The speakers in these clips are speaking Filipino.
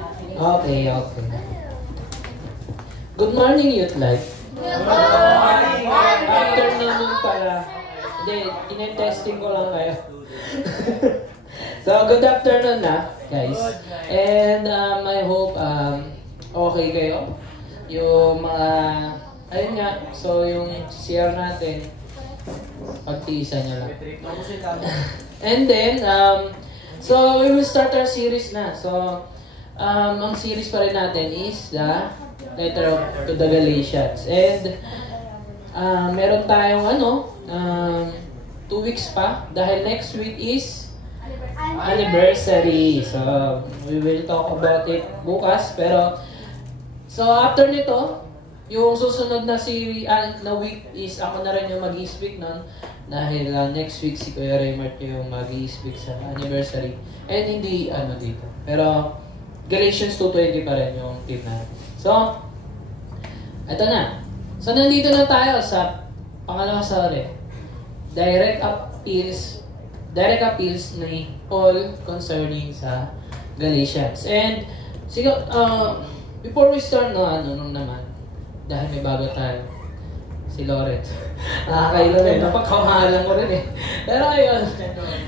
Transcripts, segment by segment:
Okay. Good morning, Youth Life. Good morning! Afternoon pala. Hindi, tinetesting ko lang kayo. So, good afternoon na, guys. And I hope okay kayo. Yung mga, ayun nga, so yung CR natin, pagtiisan nyo lang. And then, so we will start our series na. So, ang series pa rin natin is the letter to the Galatians. And meron tayong 2 weeks pa dahil next week is anniversary. So we will talk about it bukas. Pero so after nito, yung susunod na na week is ako na rin yung mag-i-speak nun. Dahil next week si Kuya Raymart yung mag-i-speak sa anniversary. And hindi dito. Pero Galatians 2:20 pa rin yung team natin. So, ito na. So, nandito na tayo sa pangalawang story. Direct appeals ni Paul concerning sa Galatians. And, before we start, naman, dahil may bago tayo, si Loret. Nakakailan napagkamahalan ko rin eh. Pero ayun,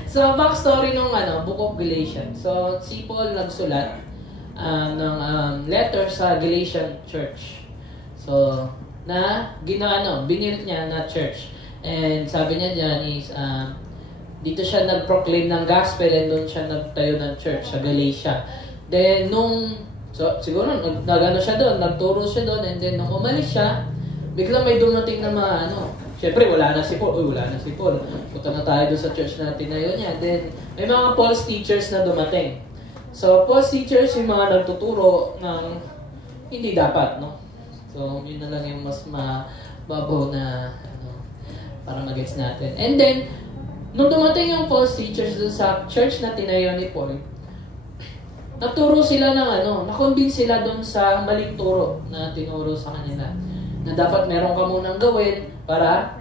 so backstory nung Book of Galatians. So, si Paul nagsulat ng letter sa Galatian church. So, binild niya na church. And sabi niya dyan is, dito siya nag-proclaim ng gospel and doon siya nagtayo ng church sa Galatia. Then, siguro, siya doon, nagturo siya doon, and then, nung umalis siya, bigla may dumating na mga syempre, wala na si Paul. Punta na tayo doon sa church na tinayo niya. Then, may mga false teachers na dumating. So, false teachers, yung mga nagtuturo ng hindi dapat, no? So, yun na lang yung mas mababaw na, para mag-gets natin. And then, nung dumating yung false teachers doon sa church na tinayo ni Paul, nagturo sila ng na-convince sila doon sa maling turo na tinuro sa kanila. Na dapat meron ka munang gawin para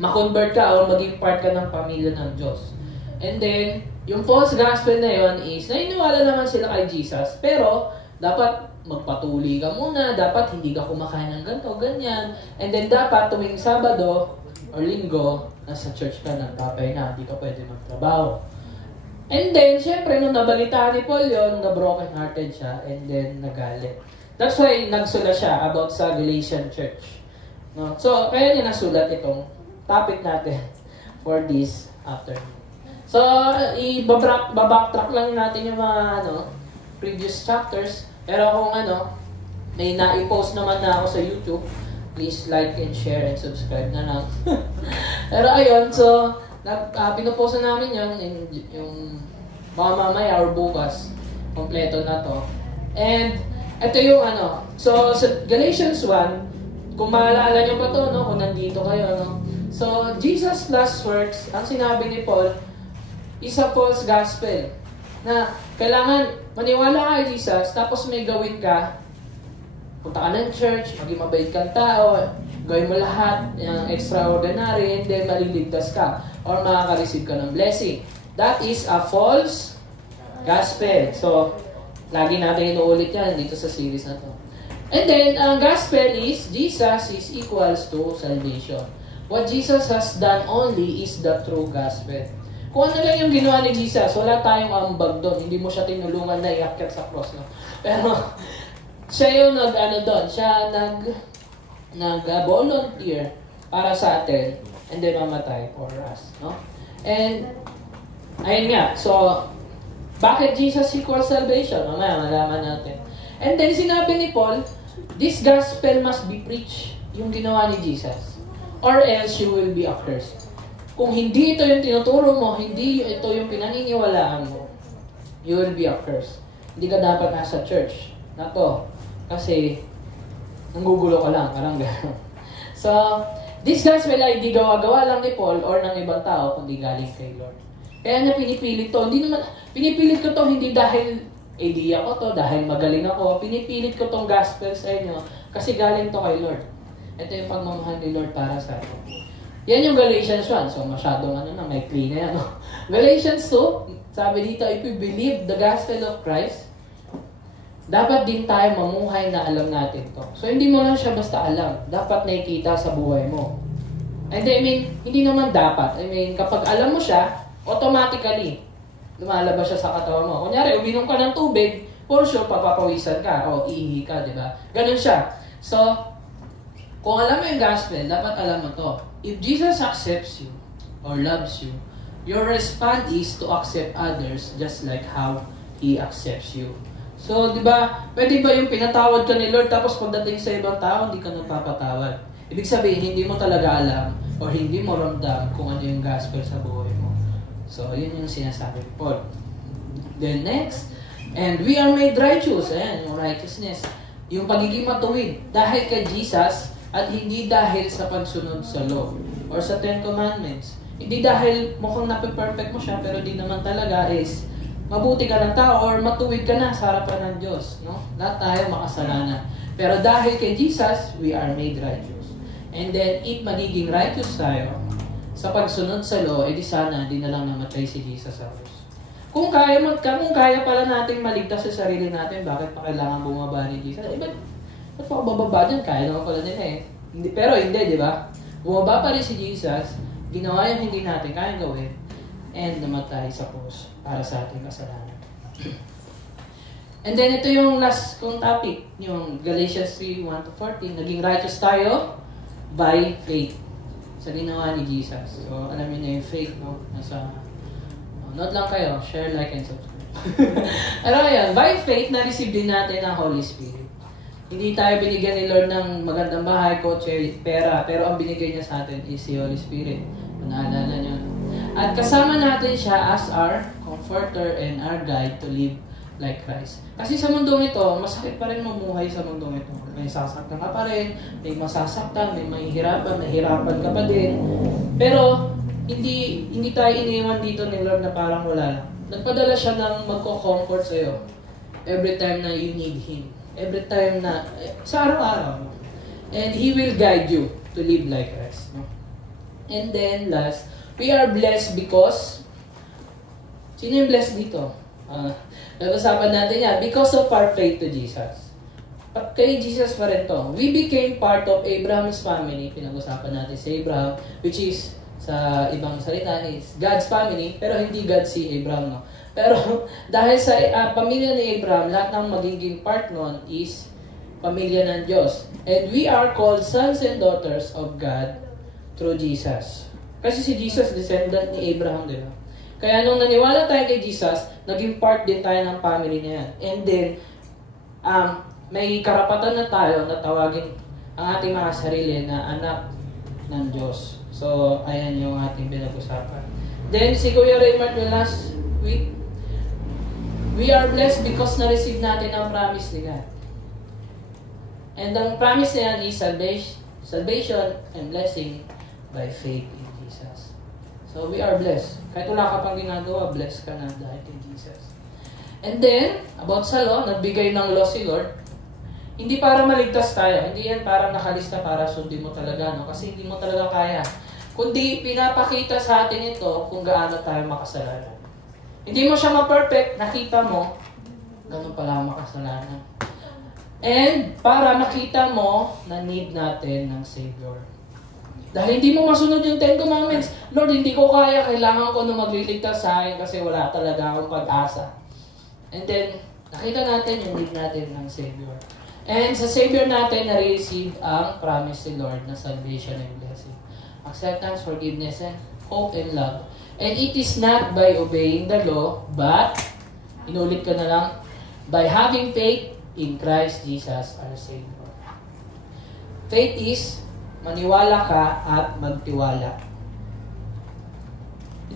ma-convert ka o maging part ka ng pamilya ng Diyos. And then, yung false gospel na yon is, naniniwala naman sila kay Jesus, pero dapat magpatuli ka muna, dapat hindi ka kumakain ng ganito, ganyan. And then dapat tuwing Sabado or Linggo, nasa church ka, nagpapay na, hindi ka pwede magtrabaho. And then, syempre, nung nabalitaan ni Paul yun, na-broken hearted siya, and then nagalit. That's why nagsulat siya about sa Galatian church. No? So, kaya niya nasulat itong topic natin for this afternoon. So, babacktrack lang natin yung mga previous chapters. Pero kung may na-post naman na ako sa YouTube, please like and share and subscribe na lang. Pero ayun, so, pinopost na namin yung mga mamaya or bukas, kompleto na to. And, ito yung so sa Galatians 1, kung maalala nyo pa to, kung nandito kayo, so, Jesus' last words, ang sinabi ni Paul, is a false gospel. Na kailangan maniwala kay Jesus, tapos may gawin ka, punta ka ng church, maging mabait kang tao, gawin mo lahat yung extraordinary, and then maliligtas ka, or makaka-receive ka ng blessing. That is a false gospel. So, lagi natin inuulit yan dito sa series na to. And then, ang gospel is, Jesus is equals to salvation. What Jesus has done only is the true gospel. Kung ano lang yung ginawa ni Jesus, wala tayong ambag doon. Hindi mo siya tinulungan na iakyat sa cross, no? Pero, siya yung doon. Siya nag-volunteer para sa atin, and then mamatay for us, no? And, ayun nga. So, bakit Jesus equals salvation? Mamaya, malaman natin. And then, sinabi ni Paul, this gospel must be preached, yung ginawa ni Jesus, or else you will be accursed. Kung hindi ito yung tinuturo mo, hindi ito yung pinaniniwalaan mo, you will be accursed. Hindi ka dapat nasa church na to. Kasi, nanggugulo ka lang, parang gano'n. So, this gospel ay di gawa-gawa lang ni Paul or ng ibang tao, kundi galing kay Lord. Kaya na pinipilit to. Pinipilit ko to hindi dahil idea ko to, dahil magaling ako. Pinipilit ko tong gospel sa inyo kasi galing to kay Lord. Ito yung pagmamahal ni Lord para sa atin. Yan yung Galatians 1. So, masyadong may clean na yan. Galatians 2, sabi dito, if you believe the gospel of Christ, dapat din tayo mamuhay na alam natin to. So, hindi mo lang siya basta alam. Dapat nakikita sa buhay mo. And I mean, hindi naman dapat. I mean, kapag alam mo siya, automatically, lumalabas siya sa katawan mo. Kunyari, uminom ka ng tubig, for sure, papapawisan ka o iihi ka, di ba? Ganun siya. So, kung alam mo yung gospel, dapat alam mo to. If Jesus accepts you or loves you, your response is to accept others just like how He accepts you. So, di ba, pwede ba yung pinatawad ka ni Lord tapos pagdating sa ibang tao, hindi ka nagpapatawad? Ibig sabihin, hindi mo talaga alam o hindi mo ramdam kung ano yung gospel sa buhay mo. So, yun yung sinasabi ni Paul. Then next, and we are made righteous. Ayan, yung righteousness. Yung pagiging matuwid dahil kay Jesus at hindi dahil sa pagsunod sa law or sa Ten Commandments. Hindi dahil mukhang nape-perfect mo siya pero di naman talaga is mabuti ka ng tao or matuwid ka na sa harapan ng Diyos. No? Lahat tayo makasalanan. Pero dahil kay Jesus, we are made righteous. And then, if magiging righteous tayo, sa pagsunod sa law, edi sana, di na lang namatay si Jesus sa krus. Kung kaya pala nating maligtas sa sarili natin, bakit pa kailangan bumaba ni Jesus? Eh, ba't pa bababa dyan? Kaya naman pala nila eh. Pero hindi, di ba? Bumaba pa rin si Jesus, ginawa yung hindi natin kaya gawin, and namatay sa krus para sa ating kasalanan. And then ito yung last kong topic, yung Galatians 3:1-14, naging righteous tayo by faith sa ginawa ni Jesus. So alam niyo na yung faith, no? Nasa note lang kayo, share, like, and subscribe. Pero ayan, by faith na-receive din natin ang Holy Spirit. Hindi tayo binigyan ni Lord ng magandang bahay, kotse, pera, pero ang binigay niya sa atin is si Holy Spirit. Naalala niyo. At kasama natin siya as our comforter and our guide to live like Christ. Kasi sa mundong ito, masakit pa rin mamuhay sa mundong ito. May sasaktan ka pa rin, may masasaktan, may mahihirapan, nahihirapan ka pa din. Pero, hindi tayo iniwan dito ni Lord na parang wala lang. Nagpadala siya ng magko-comfort sa'yo every time na you need Him. Every time na, sa araw-araw. And He will guide you to live like Christ. No? And then, last, we are blessed because, sino yung blessed dito? Nag-usapan natin yan. Because of our faith to Jesus. Kay Jesus pa rin to. We became part of Abraham's family. Pinag-usapan natin si Abraham, which is, sa ibang salita is God's family, pero hindi God si Abraham, no? Pero dahil sa pamilya ni Abraham, lahat ng magiging part nun is pamilya ng Diyos. And we are called sons and daughters of God through Jesus. Kasi si Jesus, descendant ni Abraham, di ba? Kaya nung naniwala tayo kay Jesus, naging part din tayo ng family niya. And then, may karapatan na tayo na tawagin ang ating mga sarili na anak ng Diyos. So, ayan yung ating pinag-usapan. Then, si Kuya Raymond will last week, we are blessed because na-receive natin ang promise ni God. And ang promise niya is salvation and blessing by faith in Jesus. So, we are blessed. Kahit wala ka pang ginagawa, blessed ka na dahil kay Jesus. And then, about sa law, nagbigay ng law si Lord. Hindi para maligtas tayo. Hindi yan parang nakalista para sundin mo talaga, no? Kasi hindi mo talaga kaya. Kundi pinapakita sa atin ito kung gaano tayo makasalanan. Hindi mo siya ma-perfect, nakita mo, ganun pala makasalanan. And para makita mo na need natin ng Savior. Dahil hindi mo masunod yung Ten Commandments, Lord, hindi ko kaya, kailangan ko na magliligtas sa akin kasi wala talaga akong pag-asa. And then, nakita natin yung need natin ng Savior. And sa Savior natin, na-receive ang promise ni Lord na salvation and blessing. Acceptance, forgiveness, and hope and love. And it is not by obeying the law, but, inulit ko na lang, by having faith in Christ Jesus our Savior. Faith is, maniwala ka at magtiwala.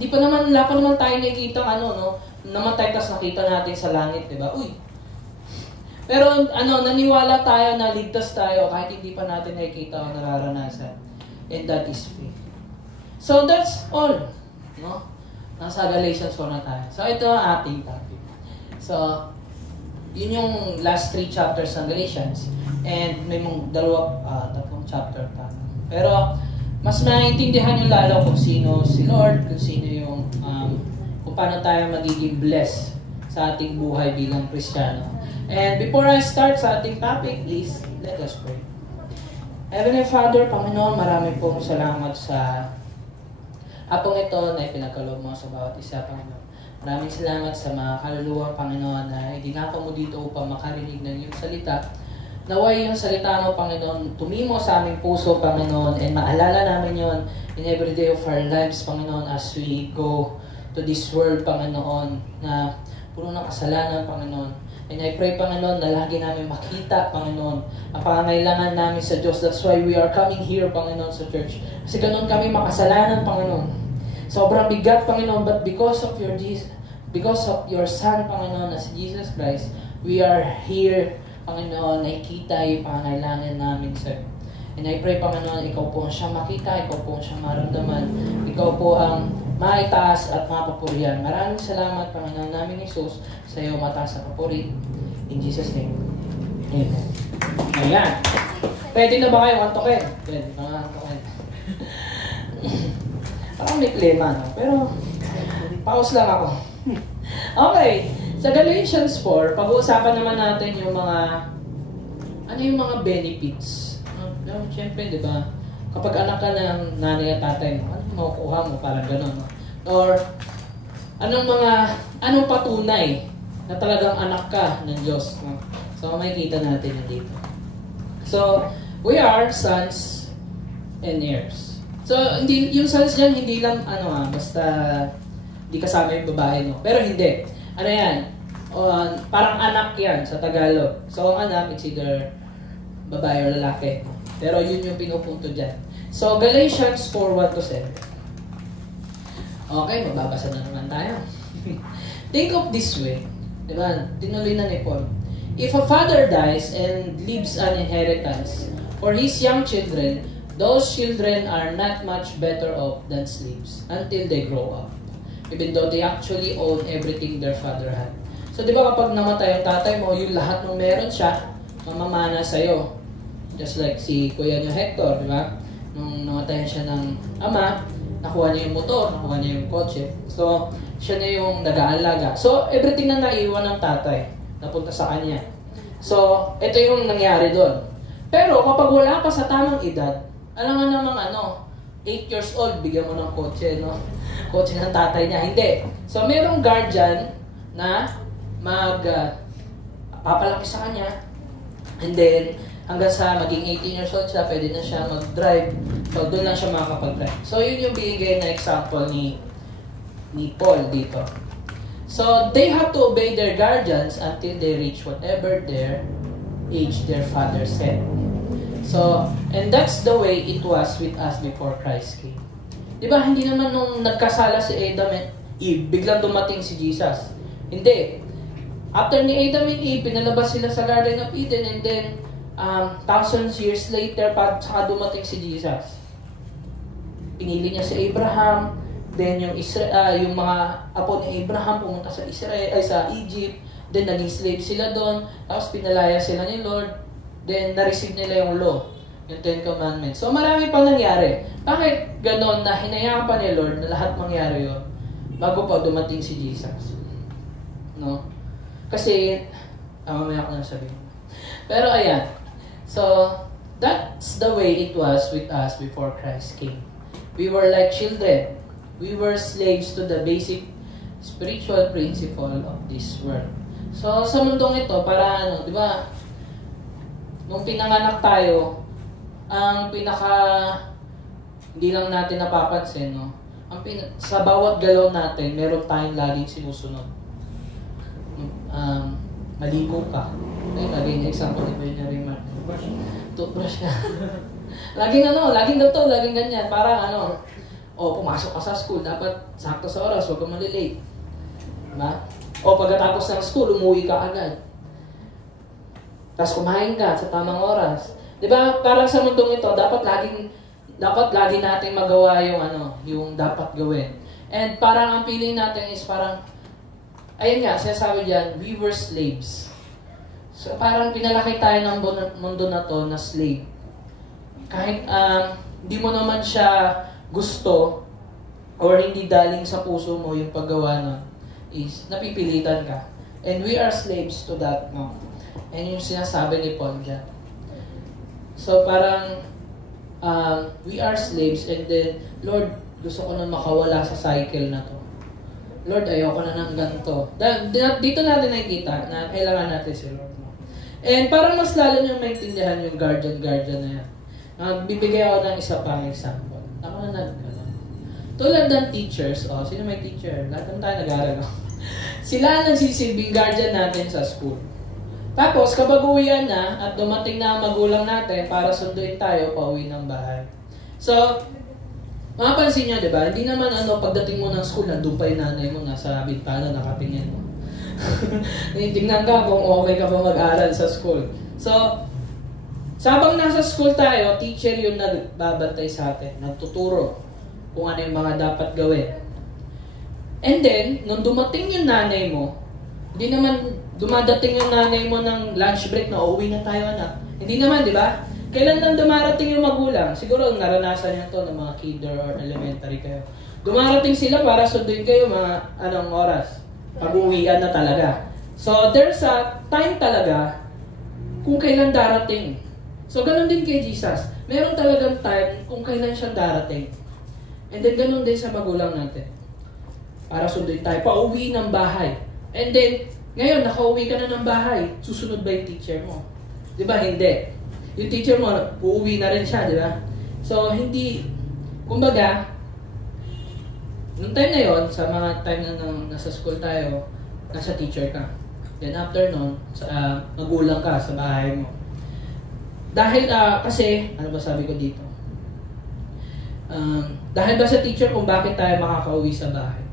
Wala pa naman tayo nakikita namatay tas nakita natin sa langit, di ba? Uy! Pero naniwala tayo na ligtas tayo kahit hindi pa natin nakikita o nararanasan. And that is faith. So that's all. No? Nasa Galatians 4 na tayo. So ito ang ating topic. So, yun yung last 3 chapters ng Galatians. And may tatlong chapter pa. Pero, mas maintindihan nyo lalo kung sino si Lord, kung sino yung, kung paano tayo magiging blessed sa ating buhay bilang Kristiyano. And before I start sa ating topic, please, let us pray. Heavenly Father, Panginoon, marami pong salamat sa apong ito na ipinagkaloob mo sa bawat isa, Panginoon. Maraming salamat sa mga kaluluwa, Panginoon, na idinako mo dito upang makarinig ng iyong salita. Naway yung salita mo, Panginoon, tumimo sa aming puso, Panginoon, and maalala namin yon in every day of our lives, Panginoon, as we go to this world, Panginoon, na puno ng kasalanan, Panginoon. And I pray, Panginoon, na lagi namin makita, Panginoon, ang pangangailangan namin sa Diyos. That's why we are coming here, Panginoon, sa church. Kasi ganun kami makasalanan, Panginoon. Sobrang bigat, Panginoon, but because of your Son, Panginoon, na si Jesus Christ, we are here, Panginoon, nakikita yung pangangailangan namin, sir. And I pray, Panginoon, ikaw po ang siyang makita, ikaw po ang siyang maramdaman, ikaw po ang maitaas at mapapurihan. Maraming salamat, Panginoon namin Jesus, sa iyo mataas na papuri. In Jesus' name. Amen. Ayan. Pwede na ba kayo antokin? Pwede na antokin. Parang may klema, no? Pero, pause lang ako. Okay. Sa Galatians 4, pag-uusapan naman natin yung mga benefits. Siyempre, di ba? Kapag anak ka ng nanay at tatay mo, anong makukuha mo? Parang gano'n. Or, anong patunay na talagang anak ka ng Diyos? So, makikita natin yun dito. So, we are sons and heirs. So, yung sons dyan, hindi lang, basta hindi kasama yung babae mo. Pero hindi. Ano yan? Parang anak yan sa Tagalog. So, ang anak, it's either babae or lalaki. Pero yun yung pinupunto dyan. So, Galatians 4:1-7. Okay, magbabasa na naman tayo. Think of this way. Diba? Tinuloy na ni Paul. If a father dies and leaves an inheritance for his young children, those children are not much better off than slaves until they grow up, even though they actually own everything their father had. So, di ba kapag namatay ang tatay mo, yung lahat ng meron siya, mamamana sa'yo. Just like si Kuya niyo Hector, di ba? Nung namatay siya ng ama, nakuha niya yung motor, nakuha niya yung kotse. So, siya na yung nag-aalaga. So, everything na naiwan ng tatay, napunta sa kanya. So, ito yung nangyari doon. Pero, kapag wala pa sa tamang edad, alam nga namang 8 years old, bigyan mo ng kotse, no? Kotse ng tatay niya. Hindi. So, merong guardian na papalaki sa kanya. And then, hanggang sa maging 18 years old siya, pwede na siya mag-drive. So, doon lang siya makakapag-drive. So, yun yung binigay na example ni Paul dito. So, they have to obey their guardians until they reach whatever their age their father said. So, and that's the way it was with us before Christ came. Diba, hindi naman nung nagkasala si Adam and Eve, biglang dumating si Jesus. Hindi. After ni Adam and Eve, pinalabas sila sa Garden of Eden, and then, thousands years later, saka dumating si Jesus. Pinili niya si Abraham, then yung mga apo ni Abraham pumunta sa sa Egypt, then naging slave sila doon, tapos pinalaya sila ni Lord, then na-receive nila yung law, yung 10 Commandments. So marami pang nangyari. Bakit ganon na hinayaan pa ni Lord na lahat mangyari yun bago pa dumating si Jesus? No? Kasi, mamaya ko na sabihin. Pero ayan. So, that's the way it was with us before Christ came. We were like children. We were slaves to the basic spiritual principle of this world. So, sa mundong ito, para di ba, nung pinanganak tayo, ang hindi lang natin napapansin, no? Sa bawat galaw natin, meron tayong laging sinusunod. Maligo ka. Laging example ni Kuya Rimar. Toothbrush ka. laging ganito, laging ganyan. Parang pumasok ka sa school, dapat sakto sa oras, huwag ka malilate. Diba? O pagkatapos ng school, umuwi ka agad. Tapos kumain ka sa tamang oras. Diba? Parang sa mundong ito, dapat lagi natin magawa yung dapat gawin. And parang ang feeling natin is parang, ayun nga, sinasabi diyan, we were slaves. So parang pinalaki tayo ng mundo na to na slave. Kahit hindi mo naman siya gusto or hindi daling sa puso mo yung paggawa nun, is napipilitan ka. And we are slaves to that, no? And yung sinasabi ni Paul dyan. So parang, we are slaves and then, Lord, gusto ko na makawala sa cycle na to. Lord, ayoko na ng ganito. Dito natin nakikita na kailangan natin si Lord. No? And parang mas lalo nyo maintindihan yung guardian na yan. Bibigay ako ng isa pang example. Ako na tulad ng teachers, sino may teacher? Lahat naman tayo nag-aaral. Sila ang nagsisilbing guardian natin sa school. Tapos, kapag uwian na at dumating na ang magulang natin para sunduin tayo pauwi ng bahay. So, mapapansin nyo, di ba? Hindi naman pagdating mo ng school, nandun pa yung nanay mo, nasa bintana, nakatingin mo. Tingnan ka kung okay ka ba mag-aral sa school. So, sabang nasa school tayo, teacher yung nagbabantay sa atin, nagtuturo kung ano yung mga dapat gawin. And then, nung dumating yung nanay mo, hindi naman dumadating yung nanay mo ng lunch break na uuwi na tayo anak. Hindi naman, di ba? Kailan nang dumarating yung magulang? Siguro naranasan nyo to ng mga kinder or elementary kayo. Dumarating sila para sunduin kayo mga anong oras. Pag-uwian na talaga. So, there's a time talaga kung kailan darating. So, ganun din kay Jesus. Meron talagang time kung kailan siya darating. And then, ganun din sa magulang natin. Para sunduin tayo. Pauwi ng bahay. And then, ngayon, nakauwi ka na ng bahay. Susunod ba yung teacher mo? Di ba? Hindi. Yung teacher mo, uuwi na rin siya, di ba? So, hindi, kumbaga, nung time na yon, sa mga time na nasa school tayo, nasa teacher ka. Then after nun, magulang ka sa bahay mo. Dahil, kasi, ano ba sabi ko dito? Dahil ba sa teacher kung bakit tayo makakauwi sa bahay?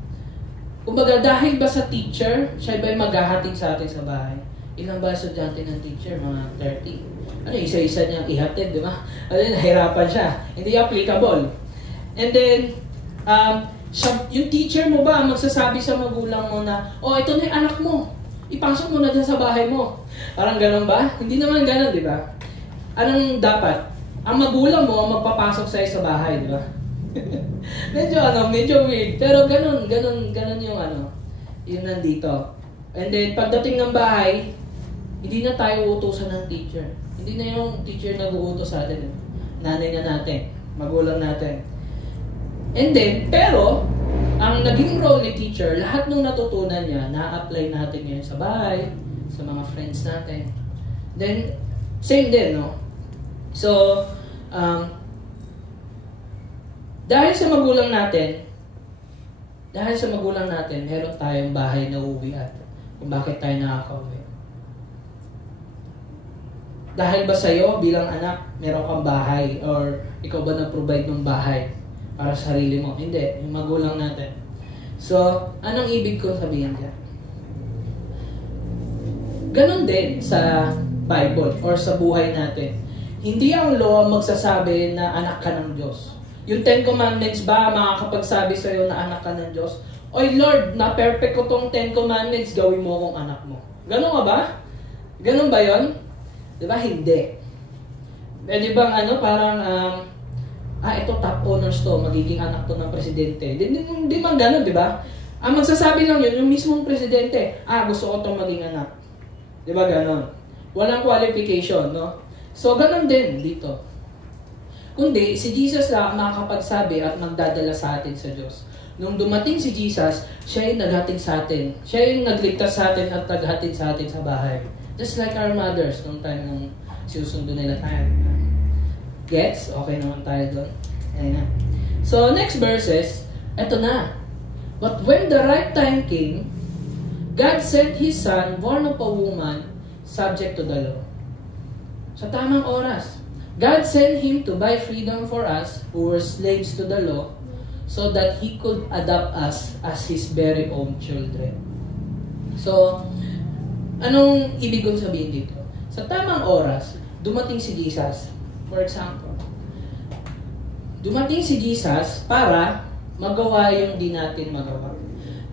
Kumbaga, dahil ba sa teacher, siya ba yung maghahatid sa atin sa bahay? Ilang ba estudyante ng teacher? Mga 30. Isa-isa niyang ihatid, di ba? Nahirapan siya. Hindi applicable. And then, yung teacher mo ba magsasabi sa magulang mo na, ito na yung anak mo. Ipasok mo na dyan sa bahay mo. Parang ganun ba? Hindi naman ganun, di ba? Anong dapat? Ang magulang mo ang magpapasok sa'yo sa bahay, di ba? medyo weird. Pero ganun yung yun nandito. And then, pagdating ng bahay, hindi na tayo utusan ng teacher. Hindi na yung teacher nag-uutos sa atin. Nanay na natin. Magulang natin. And then, pero, ang naging role ni teacher, lahat ng natutunan niya, na-apply natin ngayon sa bahay, sa mga friends natin. Then, same din, no? So, dahil sa magulang natin, meron tayong bahay na uuwian. Kung bakit tayo nakakauwi. Dahil ba sa'yo, bilang anak, meron kang bahay or ikaw ba nag-provide ng bahay para sa sarili mo? Hindi, yung magulang natin. So, anong ibig ko sabihin dyan? Ganon din sa Bible or sa buhay natin. Hindi ang law magsasabi na anak ka ng Diyos. Yung 10 Commandments ba makakapagsabi sa'yo na anak ka ng Diyos? Oy Lord, na-perfect ko tong 10 Commandments, gawin mo akong anak mo. Ganon nga ba? Ganon ba yon? Diba? Hindi. Pwede bang parang, ito top honors to, magiging anak to ng presidente. Hindi man ganon, diba? Ang magsasabi lang yun, yung mismong presidente, gusto ko tong maging anak. Diba ganon? Walang qualification, no? So, ganon din dito. Kundi, si Jesus lang makakapagsabi at magdadala sa atin sa Diyos. Nung dumating si Jesus, siya yung naghatid sa atin. Siya yung nagligtas sa atin at naghatid sa atin sa bahay. Just like our mothers, nung time nung sinusundo nila tayo. Gets? Okay naman tayo doon. Ayan na. So, next verses, eto na. But when the right time came, God sent His Son, born of a woman, subject to the law. Sa tamang oras, God sent Him to buy freedom for us who were slaves to the law so that He could adopt us as His very own children. So, anong ibig kong sabihin dito? Sa tamang oras, dumating si Jesus. For example, dumating si Jesus para magawa yung di natin magawa.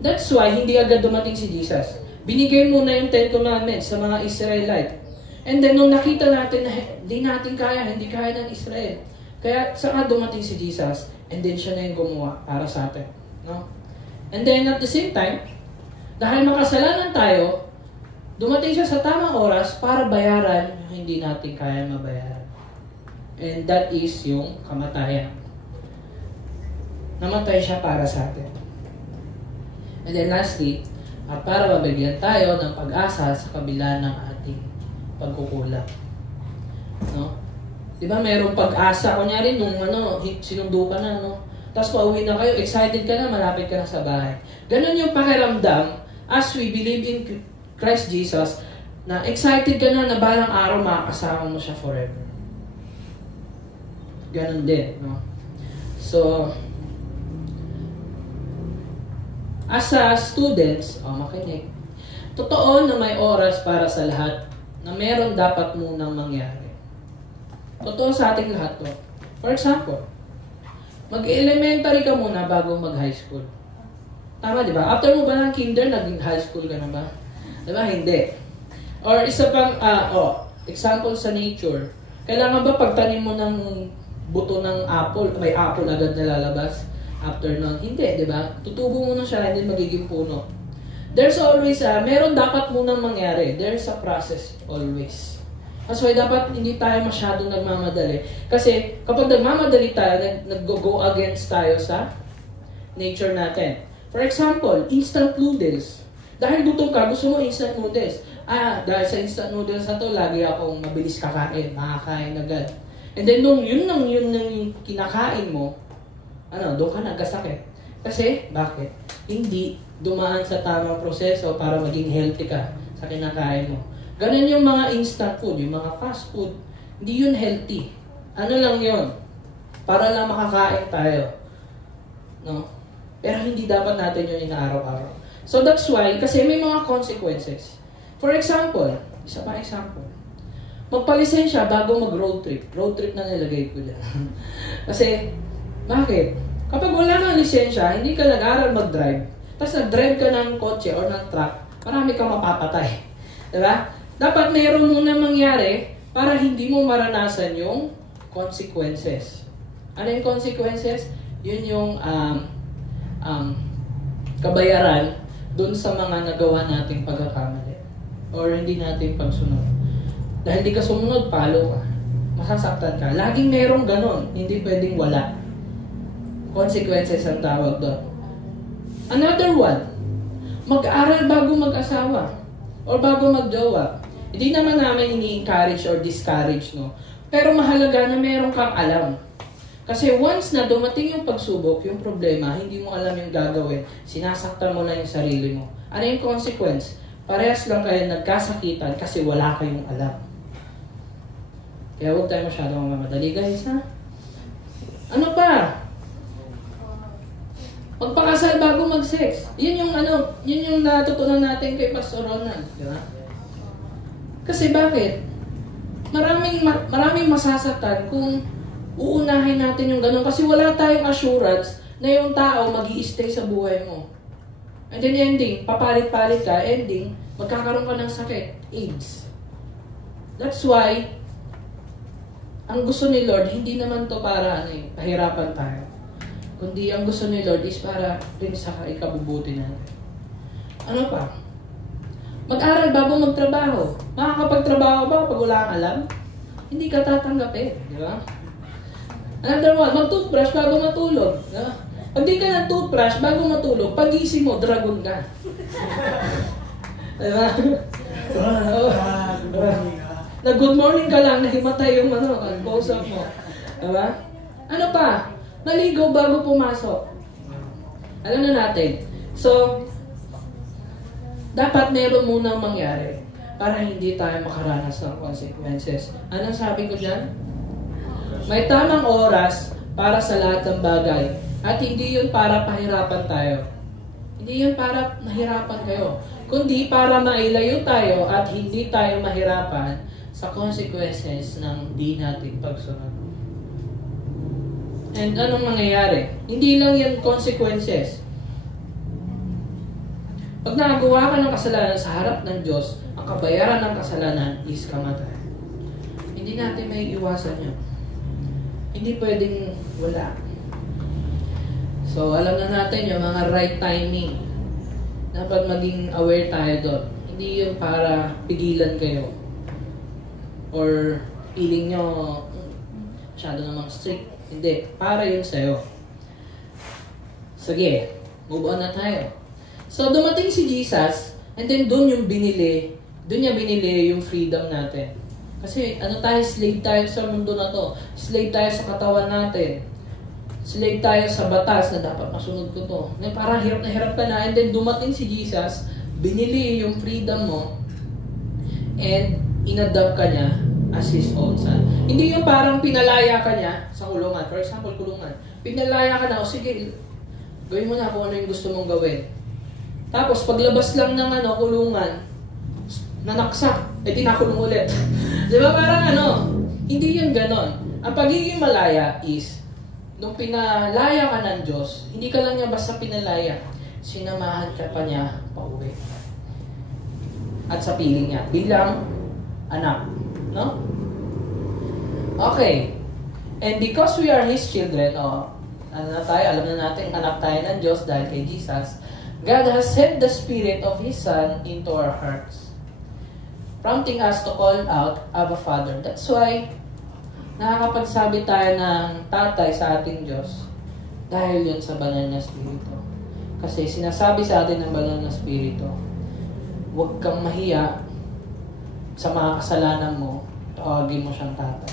That's why, hindi agad dumating si Jesus. Binigay muna yung 10 Commandments sa mga Israelite. And then, nung nakita natin na di natin kaya, hindi kaya ng Israel. Kaya, saka dumating si Jesus, and then siya na yung gumawa para sa atin. No? And then, at the same time, dahil makasalanan tayo, dumating siya sa tamang oras para bayaran yung hindi natin kaya mabayaran. And that is yung kamatayan. Namatay siya para sa atin. And then lastly, at para mabigyan tayo ng pag-asa sa kabila ng ating pagkukulang. No? Di ba merong pag-asa? Kunyari nung sinundo ka na, no? Tapos pauwi na kayo, excited ka na, malapit ka na sa bahay. Ganon yung pakiramdam as we believe in Christ Jesus, na excited ka na balang araw makakasama mo siya forever. Ganon din, no? So, as a students, makinig, totoo na may oras para sa lahat na meron dapat munang mangyari. Totoo sa ating lahat to. For example, mag-elementary ka muna bago mag-high school. Tama, di ba? After mo ba ng kinder, naging high school ka na ba? Di ba? Hindi. Or isa pang, example sa nature. Kailangan ba pagtanim mo ng buto ng apple, may apple agad na lalabas? After nun, hindi, di ba? Tutubo mo na siya, hindi magiging puno. There's always meron dapat munang mangyari. There's a process always. That's why dapat hindi tayo masyadong nagmamadali. Kasi kapag nagmamadali tayo, nag-go against tayo sa nature natin. For example, instant noodles. Dahil gutom ka, gusto mo instant noodles. Dahil sa instant noodles na to, lagi akong mabilis kakain, makakain agad. And then nung yun yung kinakain mo, doon ka nagkasakit. Kasi, bakit? Hindi dumaan sa tamang proseso para maging healthy ka sa kinakain mo. Ganun yung mga instant food, yung mga fast food, hindi yun healthy. Ano lang yun? Para lang makakain tayo. No? Pero hindi dapat natin yun inaaraw-araw. So that's why, kasi may mga consequences. For example, isa pa example, magpalisensya bago mag-road trip. Road trip na nilagay ko dyan. Kasi, bakit? Kapag wala kang lisensya, hindi ka nag-aral mag-drive, tapos nag-drive ka ng kotse or ng truck, marami kang mapapatay. Diba? Dapat mayroon muna mangyari para hindi mo maranasan yung consequences. Ano yung consequences? Yun yung kabayaran dun sa mga nagawa nating pagkakamali or hindi nating pagsunod. Dahil di ka sumunod, palo ka. Masasaktan ka. Laging mayroong ganon. Hindi pwedeng wala. Consequences ang tawag doon. Another one, mag-aral bago mag-asawa or bago mag-jowa. Hindi naman namin ini-encourage or discourage, no? Pero mahalaga na meron kang alam. Kasi once na dumating yung pagsubok, yung problema, hindi mo alam yung gagawin, sinasaktan mo na yung sarili mo. Ano yung consequence? Parehas lang kayo nagkasakitan kasi wala kayong alam. Kaya huwag tayo masyadong mamadali, guys, ha? Ano pa? Magpakasal bago mag-sex. Yun yung natutunan natin kay Pastor Ronald, di ba? Kasi bakit? Maraming masasaktan kung uunahin natin yung ganun. Kasi wala tayong assurance na yung tao mag-i-stay sa buhay mo. And then ending, papalit-palit ka, ending, magkakaroon ka ng sakit, AIDS. That's why, ang gusto ni Lord, hindi naman to para pahirapan tayo. Kundi ang gusto ni Lord is para rin sa ikabubuti natin. Ano pa? Mag-aral bago magtrabaho. Makakapagtrabaho ba pag wala kang alam? Hindi ka tatanggapin, di ba? Another one, mag-toothbrush bago matulog. Di ba? Pag di ka nag-toothbrush bago matulog, pag-gising mo, dragon ka. Di ba? Na good morning ka lang, nahimatay yung close-up mo. Di ba? Ano pa? Maligo bago pumasok. Alam na natin. So, dapat meron munang mangyari para hindi tayo makaranas ng consequences. Anong sabi ko dyan? May tamang oras para sa lahat ng bagay. At hindi yun para pahirapan tayo. Hindi yun para mahirapan kayo. Kundi para mailayo tayo at hindi tayo mahirapan sa consequences ng di natin pagsunod. And anong mangyayari? Hindi lang yan consequences. Pag nagawa ka ng kasalanan sa harap ng Diyos, ang kabayaran ng kasalanan is kamatayan. Hindi natin may iwasan yun. Hindi pwedeng wala. So, alam na natin yung mga right timing. Dapat maging aware tayo doon. Hindi yun para pigilan kayo. Or feeling nyo, masyado namang strict. Hindi. Para yun sa'yo. Sige, move on na tayo. So, dumating si Jesus, and then doon niya binili yung freedom natin. Kasi, slave tayo sa mundo na to. Slave tayo sa katawan natin. Slave tayo sa batas na dapat masunod ko to. Parang hirap na hirap ka na. And then dumating si Jesus, binili yung freedom mo, and inadopt ka niya as His own son. Hindi yung parang pinalaya ka niya sa kulungan. For example, kulungan. Pinalaya ka na, o sige, gawin mo na kung ano yung gusto mong gawin. Tapos, paglabas lang ng kulungan, nanaksak, tinakulong ulit. Di ba parang hindi yun ganon. Ang pagiging malaya is, nung pinalaya ka ng Diyos, hindi ka lang niya basta pinalaya, sinamahan ka pa niya pauwi. At sa piling niya, bilang anak. No? Okay. And because we are His children, alam na natin, anak tayo ng Diyos dahil kay Jesus, God has sent the Spirit of His Son into our hearts, prompting us to call out, Abba Father. That's why, nakakapagsabi tayo ng tatay sa ating Diyos dahil yun sa banal na Espiritu. Kasi sinasabi sa atin ng banal na Espiritu, huwag kang mahiya sa mga kasalanan mo, tawagin mo siyang tatay.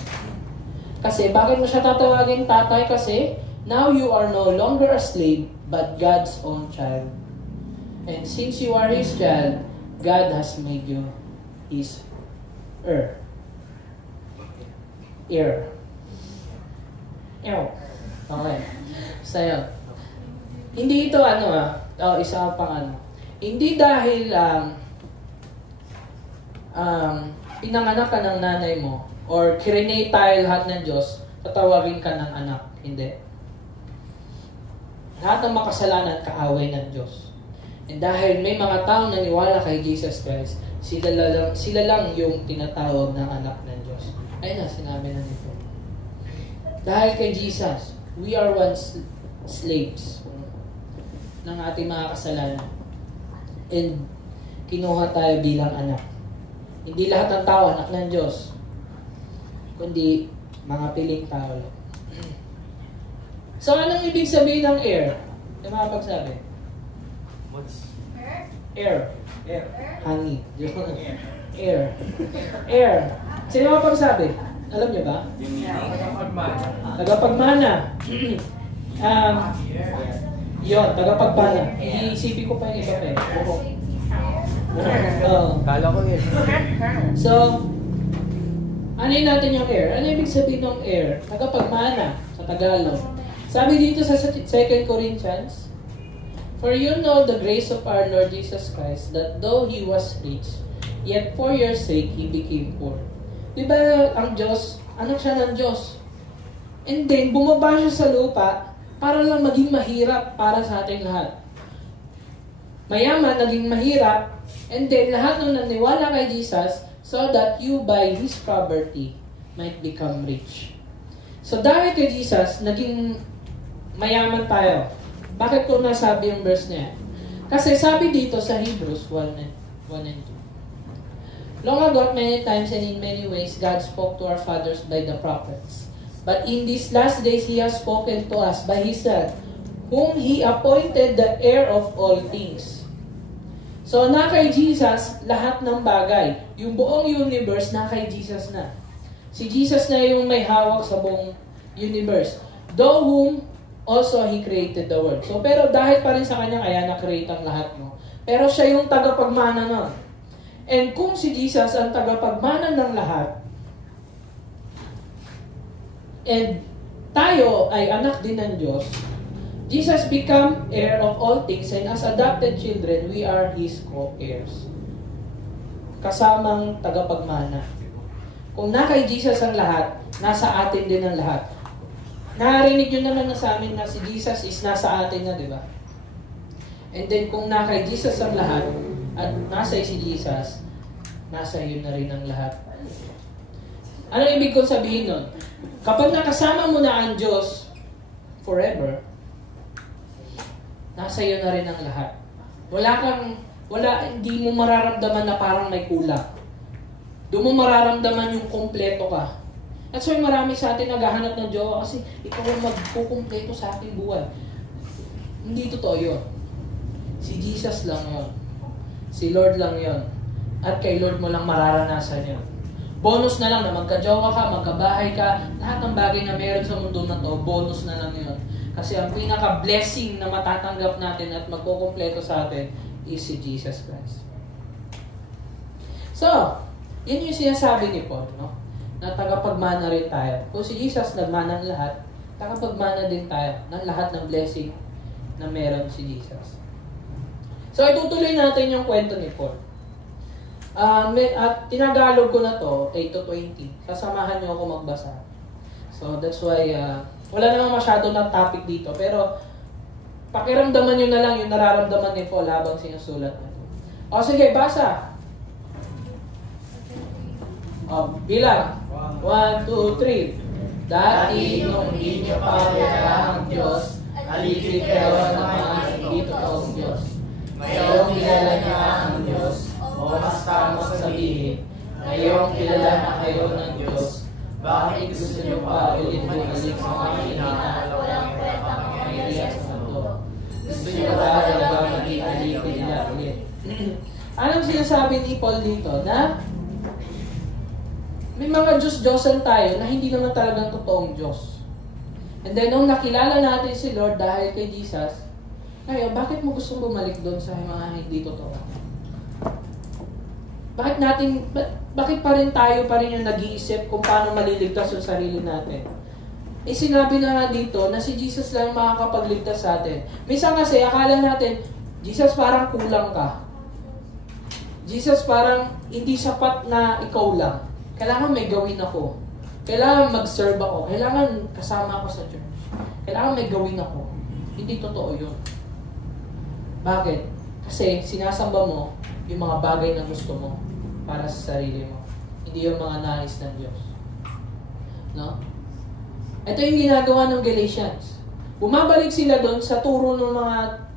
Kasi bakit mo siya tatawagin tatay? Kasi now you are no longer a slave, but God's own child. And since you are His child, God has made you His heir. Okay. Sa'yo. Hindi ito isa pang Hindi dahil pinanganak ka ng nanay mo or kirinate tayo lahat ng Diyos, tatawagin ka ng anak. Hindi. Lahat ng makasalanan, kaaway ng Diyos. And dahil may mga taong naniwala kay Jesus Christ, sila lang yung tinatawag ng anak ng Diyos. Ayun na, sinabi na nito. Dahil kay Jesus, we are once slaves ng ating mga kasalanan. And kinuha tayo bilang anak. Hindi lahat ng tao anak ng Diyos, kundi mga piling tao lang. So, anong ibig sabihin ng heir? Yung mga pagsabi? Heir. Honey. Heir. Heir. Sino mga pagsabi? Alam niyo ba? Tagapagmana. Yun, tagapagmana. Iisipin ko pa yung iba pa Kala ko yun. So, ano natin yung heir? Ano ibig sabihin ng heir? Tagapagmana sa Tagalog. Sabi dito sa 2 Corinthians, for you know the grace of our Lord Jesus Christ, that though He was rich, yet for your sake He became poor. Diba ang Diyos, anak siya ng Diyos. And then, bumaba siya sa lupa para lang maging mahirap para sa ating lahat. Mayaman, naging mahirap, and then lahat ng naniwala kay Jesus so that you by His poverty might become rich. So dahil kay Jesus, naging mayaman tayo. Bakit ko nasabi yung verse niya? Kasi sabi dito sa Hebrews 1 and 2. Long ago, many times and in many ways, God spoke to our fathers by the prophets. But in these last days, He has spoken to us by His Son, whom He appointed the heir of all things. So, na kay Jesus, lahat ng bagay. Yung buong universe, na kay Jesus na. Si Jesus na yung may hawak sa buong universe. Though whom also He created the world. So, pero dahil pa rin sa Kanya, kaya na-create ang lahat mo. Pero siya yung tagapagmana nun. And kung si Jesus ang tagapagmana ng lahat, and tayo ay anak din ng Diyos, Jesus become heir of all things, and as adopted children, we are His co-heirs. Kasamang tagapagmana. Kung na kay Jesus ang lahat, nasa atin din ang lahat. Narinig nyo naman na sa amin na si Jesus is nasa atin na, di ba? And then kung na kay Jesus ang lahat, at nasa si Jesus, nasa iyo na rin ang lahat. Ano ibig kong sabihin nun? Kapag nakasama mo na ang Diyos forever, nasa iyo na rin ang lahat. hindi mo mararamdaman na parang may kulang. Doon mo mararamdaman yung kompleto ka. That's why marami sa atin naghahanap ng jowa kasi ikaw ang magkukumpleto sa ating buhay. Hindi totoo yun. Si Jesus lang yun. Si Lord lang yun. At kay Lord mo lang mararanasan yun. Bonus na lang na magka-jowa ka, magkabahay ka, lahat ng bagay na meron sa mundo na to, bonus na lang yun. Kasi ang pinaka-blessing na matatanggap natin at magkukumpleto sa atin is si Jesus Christ. So, yun yung sinasabi ni Paul, no? Na tagapagmana rin tayo. Kung si Jesus nagmana ng lahat, tagapagmana din tayo ng lahat ng blessing na meron si Jesus. So, itutuloy natin yung kwento ni Paul. At tinagalog ko na to, 8 to 20. Sasamahan niyo ako magbasa. So, that's why, wala namang masyado na topic dito. Pero, pakiramdaman nyo na lang yung nararamdaman ni Paul habang sinusulat na to. O, sige, basa. Bilang. 1, 2, 3. Dati nung hindi nyo pa ang Diyos, aligid kayo ng mga hindi totoong Diyos. Ngayong kilala niya ang Diyos, o mas tama sabihin, ngayong kilala na kayo ng Diyos, bakit gusto niyo pa ulit bumalik sa mga hinahanap walang kwentang mangyayari sa mundo? Gusto niyo ba talaga maging aligid nila ulit? Anong sinasabi ni Paul dito? Na may mga Diyos-Diyosan tayo na hindi naman talagang totoong Diyos. And then, nung nakilala natin si Lord dahil kay Jesus, ngayon, bakit mo gustong bumalik doon sa mga hindi totoo? Bakit pa rin tayo yung nag-iisip kung paano maliligtas yung sarili natin? Eh, sinabi na nga dito na si Jesus lang makakapagligtas sa atin. Minsan kasi, akala natin, Jesus parang kulang ka. Jesus parang hindi sapat na ikaw lang. Kailangan may gawin ako. Kailangan mag-serve ako. Kailangan kasama ako sa church. Kailangan may gawin ako. Hindi totoo yun. Bakit? Kasi sinasamba mo yung mga bagay na gusto mo para sa sarili mo. Hindi yung mga nais ng Diyos. No? Ito yung ginagawa ng Galatians. Bumabalik sila doon sa turo ng mga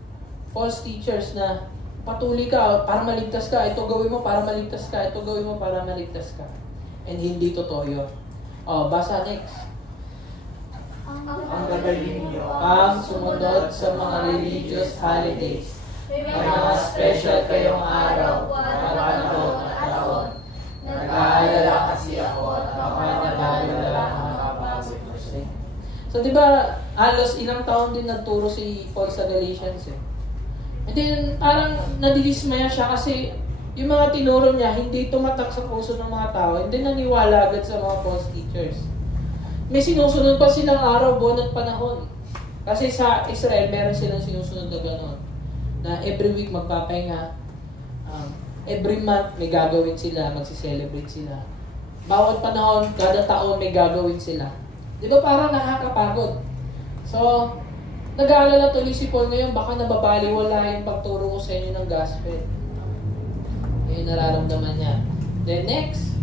false teachers na patuloy ka para maligtas ka. Ito gawin mo para maligtas ka. Ito gawin mo para maligtas ka. And hindi totoo yun. Basa next. Ang gagaling niyo Ang sumunod sa mga religious holidays. May mga special kayong araw at panahon at taon. Nag-aalala kasi ako at baka nababala ang kapasok. So, di ba, halos ilang taon din nagturo si Paul sa Galatians eh. And then, parang nadilismaya siya kasi yung mga tinuro niya, hindi tumatak sa puso ng mga tao, hindi naniwala agad sa mga false teachers. May sinusunod pa silang araw, buwan at panahon. Kasi sa Israel, meron silang sinusunod na gano'n. Na every week magpapahinga. Every month, may gagawin sila, magsi-celebrate sila. Bawat panahon, kada taon, may gagawin sila. Di ba parang nakakapagod? So, nag-aalala tuloy si Paul ngayon, baka nababaliwala yung pagturo ko sa inyo ng gospel. Yung nararamdaman niya. Then next.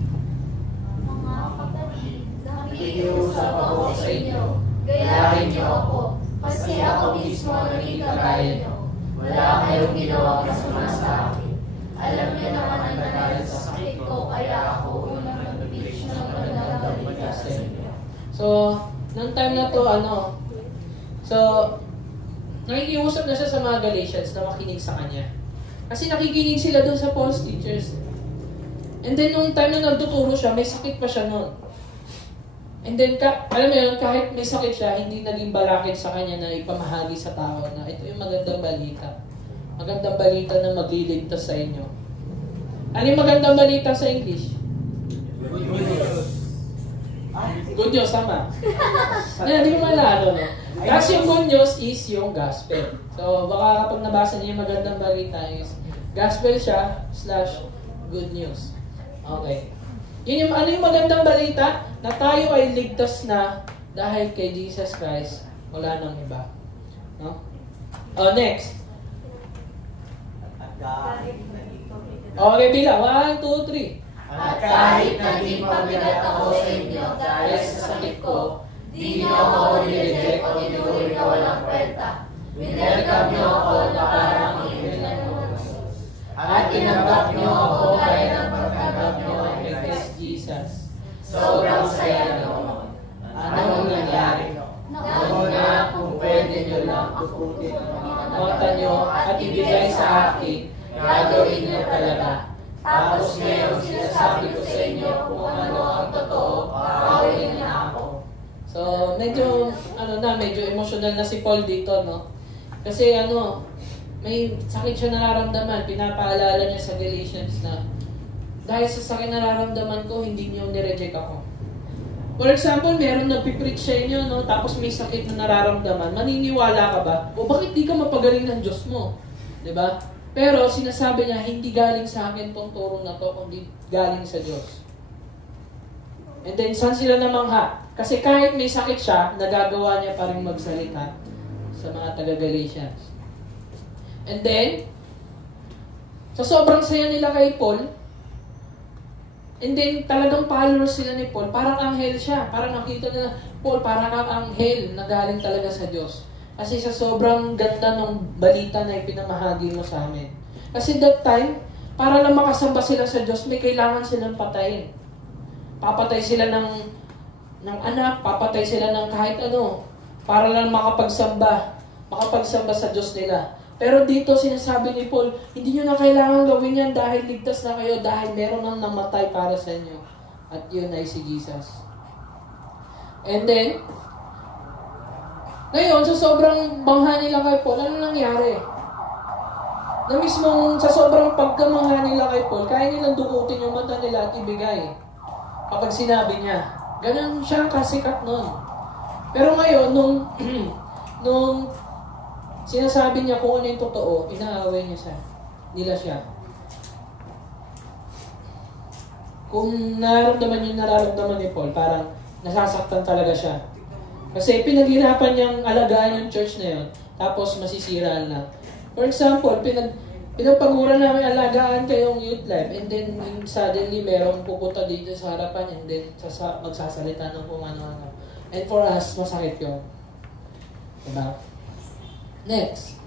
Mga kapatid, nakikiusap ako sa inyo. gayahin niyo ako, kasi ako mismo naging kagaya niyo. Wala kayong ginawang masama sa akin. Alam niyo naman ang dahil sa sakit ko, kaya ako unang nag-preach ng magandang balita sa inyo. So, nung time na to, nakikiusap na siya sa mga Galatians na makinig sa kanya. Kasi nakikinig sila doon sa false teachers. And then, nung time na nagtuturo siya, may sakit pa siya noon. And then, alam mo yun, kahit may sakit siya, hindi naging balakid sa kanya na ipamahagi sa tao na ito yung magandang balita. Magandang balita na magliligtas sa inyo. Ano yung magandang balita sa English? Good news. Good news, tama. Hindi mo malalo, no? Kasi yung good news is yung gospel. So, baka kapag nabasa niyo yung magandang balita is gospel siya / good news. Okay. Yun yung, ano yung magandang balita? Na tayo ay ligtas na dahil kay Jesus Christ. Wala nang iba. No? Next. Okay, bila. 1, 2, 3. At kahit naging pabigat ako sa inyo dahil sa sakit ko, di niyo ako nireject o tinuloy na walang kwenta. Winelcome niyo ako na parang ibig na At tinanggap niyo ako gaya ng pagtanggap niyo kay Christ Jesus. Sobrang saya noon. Anong nangyari? Noon na kung pwede niyo lang tukutin ang mga Mata niyo at ibigay sa akin, gagawin niyo talaga. tapos ngayon sinasabi ko sa inyo kung ano ang totoo, Pawin niyo na ako. So, medyo emotional na si Paul dito, no? Kasi may sakit siya nararamdaman. Pinapaalala niya sa Galatians na dahil sa sakit nararamdaman ko, hindi niyo nireject ako. For example, meron nagpipreach sa inyo, no? Tapos may sakit na nararamdaman. Maniniwala ka ba? O bakit di ka mapagaling ng Diyos mo? 'Di ba? Pero sinasabi niya, hindi galing sa akin tong turo na to, kundi galing sa Diyos. And then, saan sila namangha? Kasi kahit may sakit siya, nagagawa niya pa rin magsalita sa mga taga-Galatians. And then, sa sobrang saya nila kay Paul, and then talagang followers sila ni Paul, parang anghel siya. Parang nakita nila, Paul, parang kang anghel na galing talaga sa Diyos. Kasi sa sobrang ganda ng balita na ipinamahagi mo sa amin. Kasi that time, para lang makasamba sila sa Diyos, may kailangan silang patayin. Papatay sila ng anak, papatay sila ng kahit ano, para lang makapagsamba sa Diyos nila. Pero dito sinasabi ni Paul, hindi nyo na kailangan gawin yan dahil ligtas na kayo, dahil meron nang namatay para sa inyo. At yun ay si Jesus. And then, ngayon, sa sobrang bangha nila kay Paul, ano nangyari? Na mismong sa sobrang pagkamangha nila kay Paul, kaya nilang dukutin yung mata nila at ibigay. Kapag sinabi niya, ganun siya kasikat nun. Pero ngayon, nung sinasabi niya kung ano yung totoo, inaaway niya nila siya. Kung nararamdaman ni Paul, parang nasasaktan talaga siya. Kasi pinaghirapan niyang alagaan yung church na yun, tapos masisira na. For example, pinagpagura namin alagaan kayong youth life, and then suddenly merong pupunta dito sa harapan, and then magsasalita ng kung ano-ano. And for us, masakit yun. Diba? Next.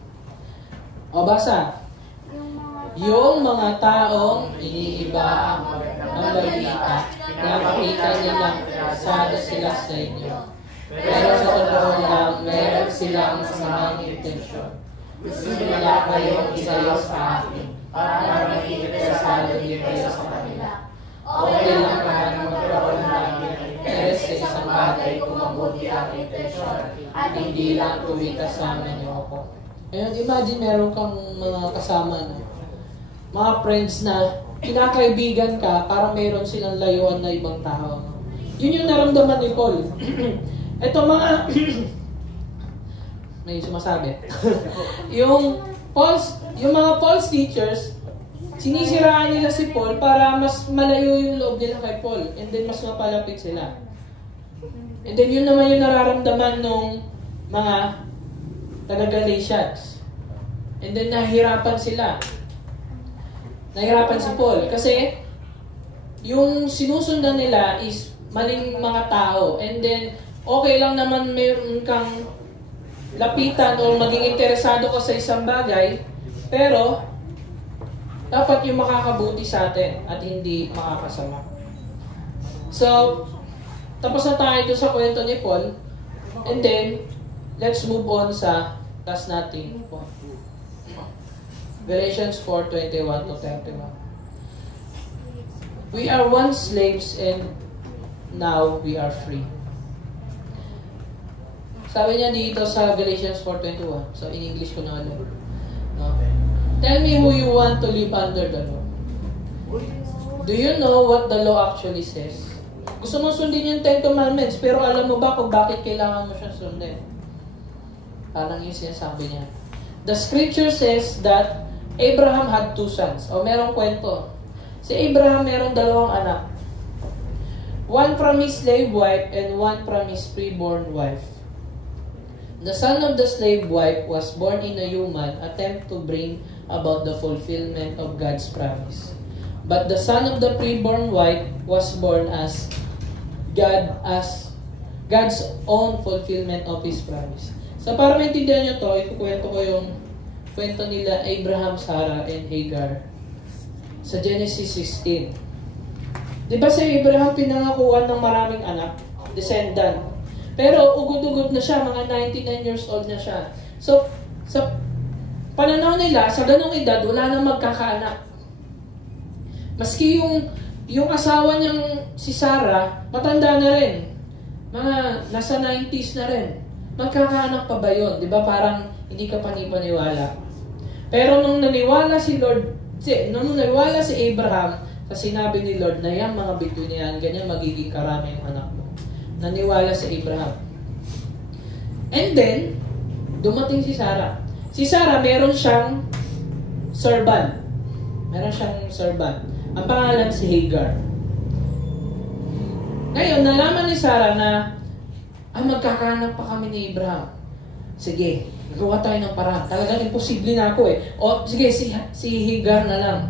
O basa. Yung mga taong iniiba ang balita, napakita nilang interesado sila sa inyo. Pero sa totoo lang, meron silang masamang intensyon. Gusto nila kayong isayaw sa akin para maging interesado din kayo sa kanila. Okay lang naman magkaroon ng interes sa isang bagay kung mabuti ang intensyon at hindi lang kasama niyo ako. Ngayon, imagine meron kang mga kasama na mga friends na kinakaibigan ka para meron silang layuan na ibang tao. Yun yung naramdaman ni Paul. Ito mga may sumasabi. yung mga false teachers, sinisiraan nila si Paul para mas malayo yung loob nila kay Paul, and then mas mapalapit sila. And then yun naman yung nararamdaman ng mga taga-Galatians. And then nahihirapan sila. Nahihirapan si Paul kasi yung sinusundan nila is maling mga tao, and then okay lang naman mayroon kang lapitan o maging interesado ka sa isang bagay, pero dapat yung makakabuti sa atin at hindi makakasama. So, tapos na tayo ito sa kwento ni Paul, and then let's move on sa last natin. Galatians 4:21 to 31. We are once slaves and now we are free. Sabi niya dito sa Galatians 4:21. So, in English ko na ulit. No? Tell me who you want to live under the law. Do you know what the law actually says? Gusto mong sundin yung 10 Commandments, pero alam mo ba kung bakit kailangan mo siyang sundin? Parang yung sinasabi niya. The scripture says that Abraham had 2 sons. O merong kwento. Si Abraham merong 2 anak. One from his slave wife and one from his freeborn wife. The son of the slave wife was born in a human attempt to bring about the fulfillment of God's promise. But the son of the freeborn wife was born as God's own fulfillment of His promise. So para maintindihan nyo to, ikukwento ko yung kwento nila Abraham, Sarah, and Hagar. sa Genesis 16. Di ba si Abraham pinangakuan ng maraming anak, descendant? Pero ugod-ugod na siya, mga 99 years old na siya. So, sa pananaw nila, sa ganong edad, wala nang magkakaanak. Maski yung asawa niyang si Sarah, matanda na rin. Mga nasa 90s na rin. Magkakaanak pa ba yun? Di ba parang hindi ka panipaniwala? Pero nung naniwala si Abraham, sa sinabi ni Lord na yung mga bituin niyan, ganyan magiging karami yung anak mo. Naniwala si Abraham. And then, dumating si Sarah. Si Sarah, meron siyang servant. Ang pangalan si Hagar. Ngayon, nalaman ni Sarah na magkakaanak pa kami ni Abraham. Sige, gawa tayo ng paraan. Talagang imposible na ako eh. O sige, si Hagar na lang.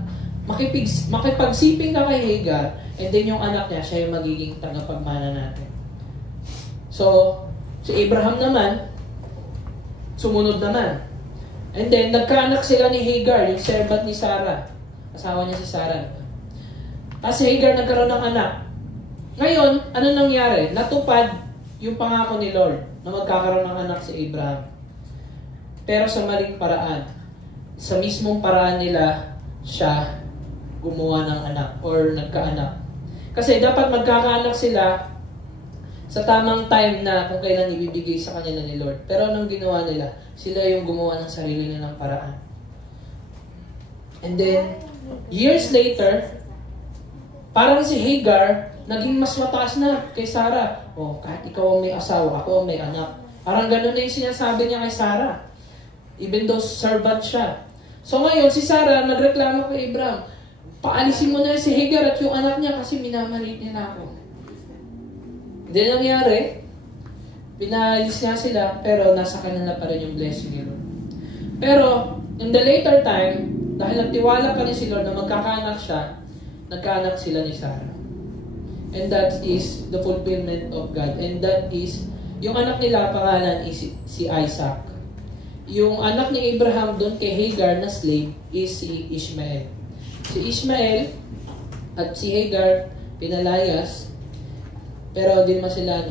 Makipagsiping ka kay Hagar, and then yung anak niya, siya yung magiging tagapagmana natin. So, si Abraham naman, sumunod naman. And then, nagkaanak sila ni Hagar, yung servant ni Sarah. Asawa niya si Sarah. Tapos si Hagar nagkaroon ng anak. Ngayon, ano nangyari? Natupad yung pangako ni Lord na magkakaroon ng anak si Abraham. Pero sa maling paraan. Sa mismong paraan nila, siya gumawa ng anak or nagkaanak. Kasi dapat magkakaanak sila sa tamang time na kung kailan ibibigay sa kanila ni Lord. Pero anong ginawa nila? Sila yung gumawa ng sarili nilang paraan. And then, years later, parang si Hagar, naging mas mataas na kay Sarah. Kahit ikaw ang may asawa, ako ang may anak. Parang ganun na yung sinasabi niya kay Sarah. Even though servant siya. So ngayon, si Sarah nagreklamo kay Abraham, paalisin mo na si Hagar at yung anak niya kasi minamalit niya na ako. Hindi nangyari, pinaalis nga sila, pero nasa kanila pa rin yung blessing ni Lord. Pero, in the later time, dahil nagtiwala pa rin si Lord na magkakaanak siya, nagkaanak sila ni Sarah. And that is the fulfillment of God. And that is, yung anak nila, pangalan is si Isaac. Yung anak ni Abraham doon kay Hagar na slave is si Ishmael. Si Ishmael at si Hagar pinalayas, pero di naman sila,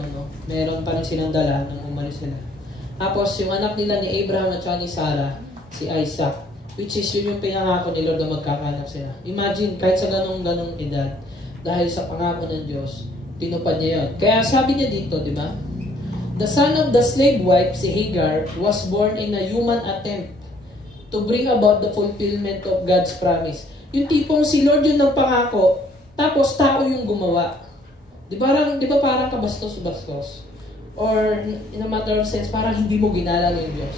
meron pa rin silang dala nung umalis sila. Tapos yung anak nila ni Abraham at ni Sarah, si Isaac, which is yun yung pinangako ni Lord na magkakanak sila. Imagine, kahit sa ganong edad, dahil sa pangako ng Diyos, tinupad niya yun. Kaya sabi niya dito, di ba? The son of the slave wife, si Hagar, was born in a human attempt to bring about the fulfillment of God's promise. Yung tipong si Lord yung nagpangako, tapos tao yung gumawa. Di ba parang kabastos-bastos? Or in a matter of sense, parang hindi mo ginalang yung Diyos.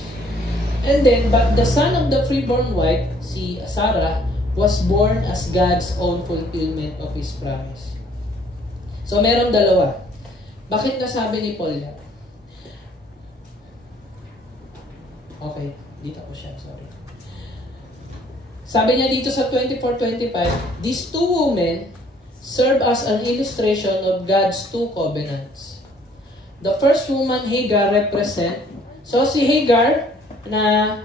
And then, but the son of the freeborn wife, si Sarah, was born as God's own fulfillment of His promise. So, meron dalawa. Bakit nasabi ni Paul yan? Okay, dito ko siya, sorry. Sabi niya dito sa 24-25, these two women serve as an illustration of God's two covenants. The first woman, Hagar, represent. So, si Hagar, na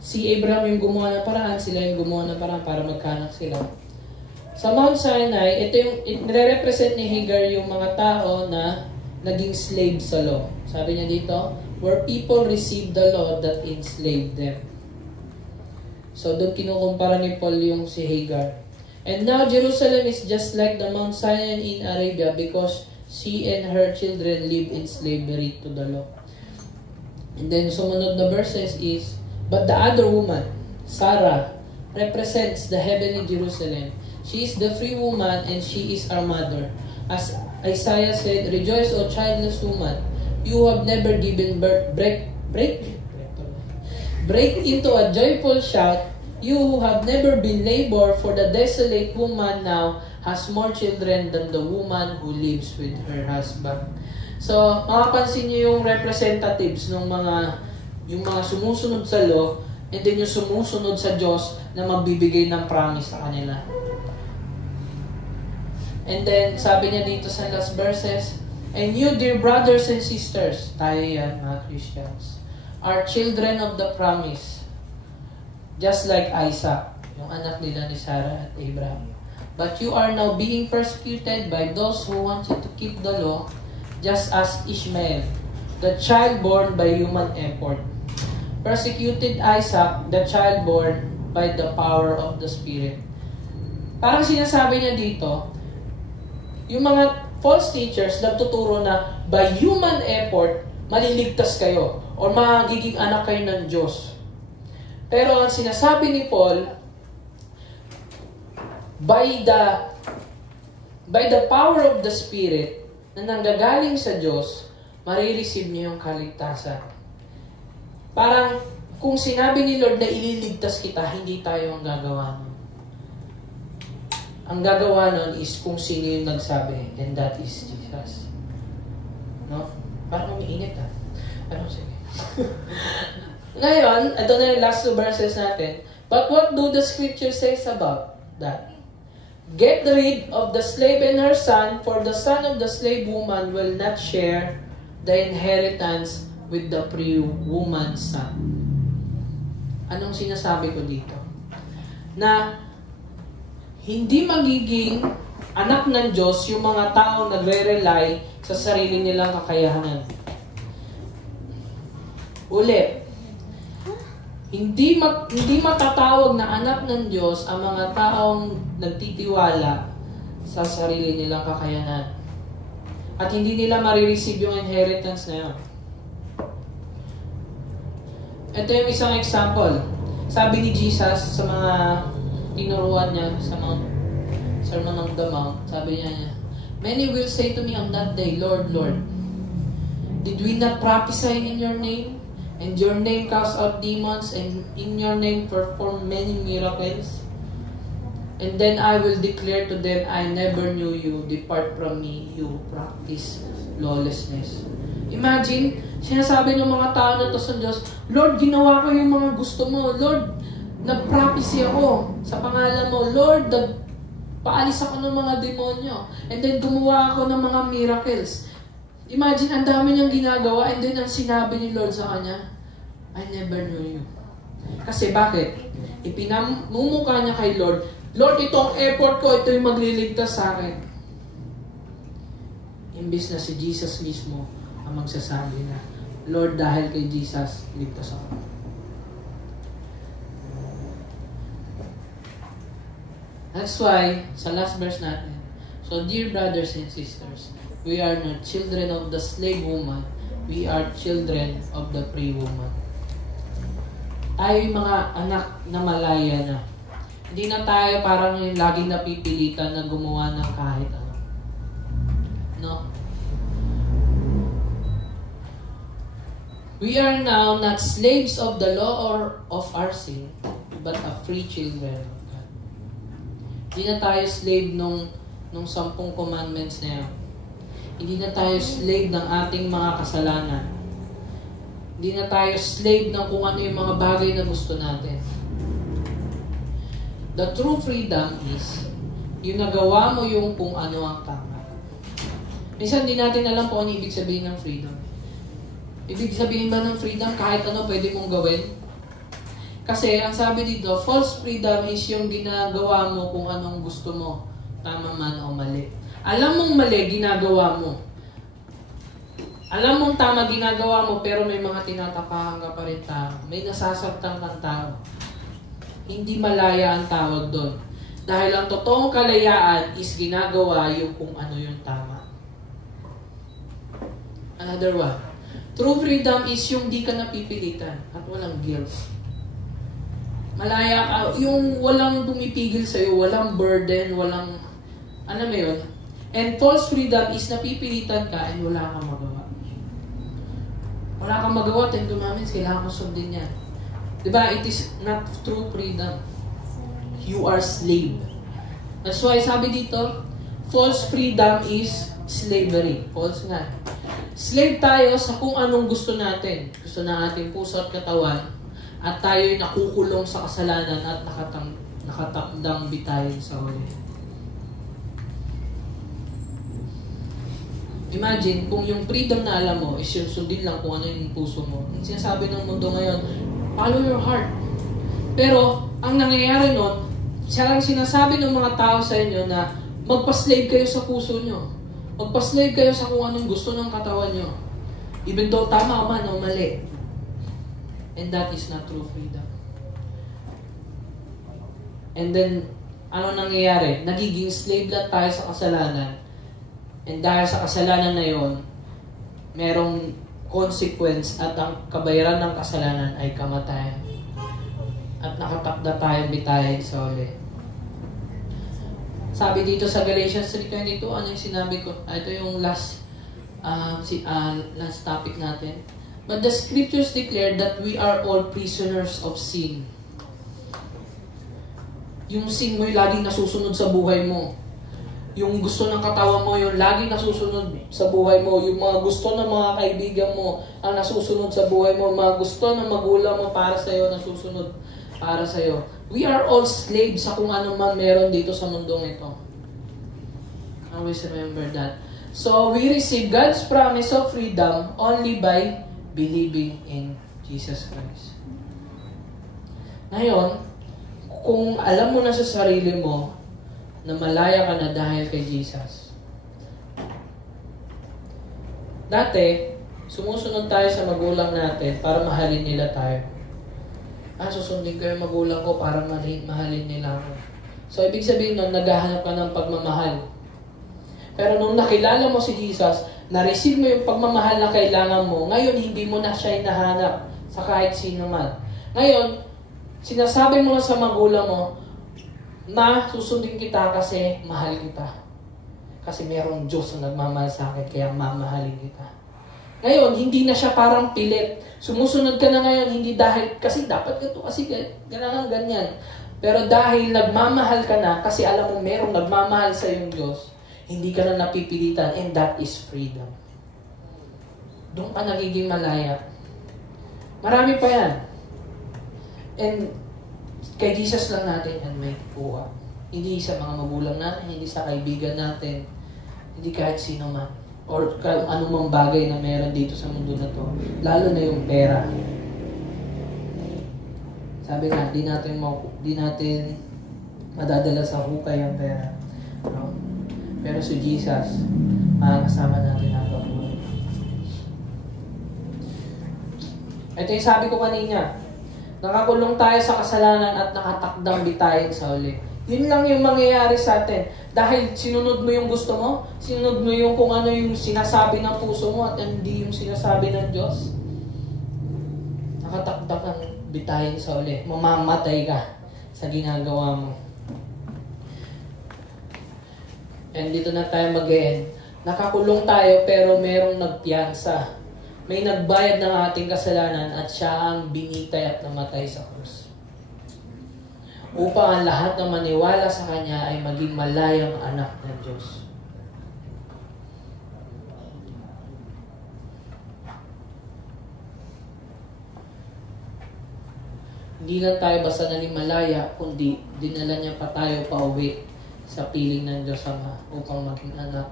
si Abraham yung gumawa ng paraan, sila yung gumawa ng paraan para magkaanak sila. Sa Mount Sinai, nire-represent ni Hagar yung mga tao na naging slave sa law. Sabi niya dito, where people received the law that enslaved them. So, doon kinukumpara ni Paul yung si Hagar. And now, Jerusalem is just like the Mount Sinai in Arabia because she and her children live in slavery to the law. And then, sumunod na verses is, but the other woman, Sarah, represents the heavenly Jerusalem. She is the free woman and she is our mother. As Isaiah said, rejoice, O childless woman, you have never given birth. Break into a joyful shout, you who have never been labor, for the desolate woman now has more children than the woman who lives with her husband. So, makapansin niyo yung representatives ng yung mga sumusunod sa law, and then yung sumusunod sa Diyos na magbibigay ng promise sa kanila. And then, sabi niya dito sa last verses, and you, dear brothers and sisters, tayo yan, mga Christians, are children of the promise, just like Isaac. yung anak nila ni Sarah at Abraham. But you are now being persecuted by those who want you to keep the law, just as Ishmael, the child born by human effort, persecuted Isaac, the child born by the power of the Spirit. Parang sinasabi niya dito, yung mga false teachers nagtuturo na by human effort, maliligtas kayo or magiging anak kayo ng Diyos. Pero ang sinasabi ni Paul, by the power of the Spirit na nanggagaling sa Diyos, marireceive niyo yung kaligtasan. Parang kung sinabi ni Lord na ililigtas kita, hindi tayo ang gagawa nun. Ang gagawa nun is kung sino yung nagsabi, and that is Jesus. No? Parang umiinit Ano, sige. Ngayon, ito na yung last 2 verses natin. But what do the scripture says about that? Get rid of the slave and her son, for the son of the slave woman will not share the inheritance with the free woman's son. Anong sinasabi ko dito? Na hindi magiging anak ng Diyos yung mga tao nagre-rely sa sarili nilang kakayahan. Ulit, hindi matatawag na anak ng Diyos ang mga taong nagtitiwala sa sarili nilang kakayanan. At hindi nila marireceive yung inheritance na yun. Ito yung isang example. Sabi ni Jesus sa mga tinuruan niya sa mga Sermon on the Mount, sabi niya, many will say to me on that day, Lord, Lord, did we not prophesy in your name? And your name cast out demons, and in your name perform many miracles? And then I will declare to them, I never knew you. Depart from me, you practice lawlessness. Imagine, sinasabi ng mga tao na to sa Diyos, Lord, ginawa ko yung mga gusto mo. Lord, nag-prophecy ako sa pangalan mo. Lord, paalis ako ng mga demonyo. And then gumawa ako ng mga miracles. Imagine, ang dami niyang ginagawa, and then ang sinabi ni Lord sa kanya, I never knew you. Kasi bakit? Ipinamumukha niya kay Lord, Lord, ito ang effort ko, ito yung magliligtas sa akin. Imbis na si Jesus mismo ang magsasabi na, Lord, dahil kay Jesus, ligtas ako. That's why, sa last verse natin, so dear brothers and sisters, we are not children of the slave woman. We are children of the free woman. Tayo yung mga anak na malaya na. Hindi na tayo parang yung laging napipilitan na gumawa ng kahit ano. No? We are now not slaves of the law or of our sin, but a free children of God. Hindi na tayo slave nung 10 commandments na yan. Hindi na tayo slave ng ating mga kasalanan. Hindi na tayo slave ng kung ano yung mga bagay na gusto natin. The true freedom is yung nagawa mo yung kung ano ang tama. Minsan hindi natin alam kung ano ibig sabihin ng freedom. Ibig sabihin ba ng freedom kahit ano pwede mong gawin? Kasi ang sabi dito, false freedom is yung ginagawa mo kung anong gusto mo, tama man o mali. Alam mong mali, ginagawa mo. Alam mong tama, ginagawa mo, pero may mga tinatapakan ka pa rin tao. May nasasaktan kang tao. Hindi malaya ang tawag doon. Dahil ang totoong kalayaan is ginagawa yung kung ano yung tama. Another one. True freedom is yung di ka napipilitan at walang guilt. Malaya ka, yung walang pumipigil sa'yo, walang burden, walang, ano mo yun? And false freedom is napipilitan ka and wala kang magawa. Wala kang magawa, 10 commandments, kailangan mo sundin yan. Diba? It is not true freedom. You are slave. That's why sabi dito, false freedom is slavery. False nga. Slave tayo sa kung anong gusto natin. Gusto na ating puso at katawan. At tayo'y nakukulong sa kasalanan at nakatakdang bitayin sa huli. Imagine, kung yung freedom na alam mo is yung sundin lang kung ano yung puso mo. Ang sinasabi ng mundo ngayon, follow your heart. Pero, ang nangyayari nun, Siya ang sinasabi ng mga tao sa inyo na magpa-slave kayo sa puso nyo. Magpa-slave kayo sa kung anong gusto ng katawan nyo. Even though tama man o mali. And that is not true freedom. And then, ano nangyayari? Nagiging slave lang tayo sa kasalanan. And dahil sa kasalanan na yon, merong consequence at ang kabayaran ng kasalanan ay kamatayan. At nakatakda tayo bitayin sa uli. Sabi dito sa Galatians 3:22, ano yung sinabi ko? Ito yung last topic natin. But the scriptures declare that we are all prisoners of sin. Yung sin mo yung laging nasusunod sa buhay mo. Yung gusto ng katawan mo, yung laging nasusunod sa buhay mo. Yung mga gusto ng mga kaibigan mo, ang nasusunod sa buhay mo. Mga gusto ng magulang mo para sa'yo, nasusunod para sa'yo. We are all slaves sa kung ano man meron dito sa mundong ito. Always remember that. So, we receive God's promise of freedom only by believing in Jesus Christ. Ngayon, kung alam mo na sa sarili mo na malaya ka na dahil kay Jesus. Dati, sumusunod tayo sa magulang natin para mahalin nila tayo. Susundin ko yung magulang ko para mahalin nila ako. So, ibig sabihin nun, naghahanap ka ng pagmamahal. Pero nung nakilala mo si Jesus, na-receive mo yung pagmamahal na kailangan mo, ngayon hindi mo na siya hinahanap sa kahit sino man. Ngayon, sinasabi mo na sa magulang mo, na susundin kita kasi mahal kita. Kasi merong Diyos na nagmamahal sa akin, kaya mamahalin kita. Ngayon, hindi na siya parang pilit. Sumusunod ka na ngayon, hindi dahil, kasi dapat ka to, kasi ganyan. Pero dahil nagmamahal ka na, kasi alam mo merong nagmamahal sa iyong Diyos, hindi ka na napipilitan, and that is freedom. Doon ka nagiging malaya. Marami pa yan. And kay Jesus lang natin yan may kuha. Hindi sa mga magulang natin, hindi sa kaibigan natin, hindi kahit sino man. Or anumang bagay na meron dito sa mundo na to. Lalo na yung pera. Sabi nga, di natin madadala sa hukay ang pera. No? Pero si Jesus, makakasama natin ang pagbuhay. Ito yung sabi ko kanina. Nakakulong tayo sa kasalanan at nakatakdang bitayin sa uli. Yun lang yung mangyayari sa atin. Dahil sinunod mo yung gusto mo, sinunod mo yung kung ano yung sinasabi ng puso mo at hindi yung sinasabi ng Diyos. Nakatakda kang bitayin sa uli. Mamamatay ka sa ginagawa mo. And dito na tayo mag-end. Nakakulong tayo pero merong nagpiyansa. May nagbayad ng ating kasalanan at siya ang binitay at namatay sa krus. Upang ang lahat na maniwala sa Kanya ay maging malayang anak ng Diyos. Hindi lang tayo basta naging malaya, kundi dinala niya pa tayo pauwi sa piling ng Diyos Ama upang maging anak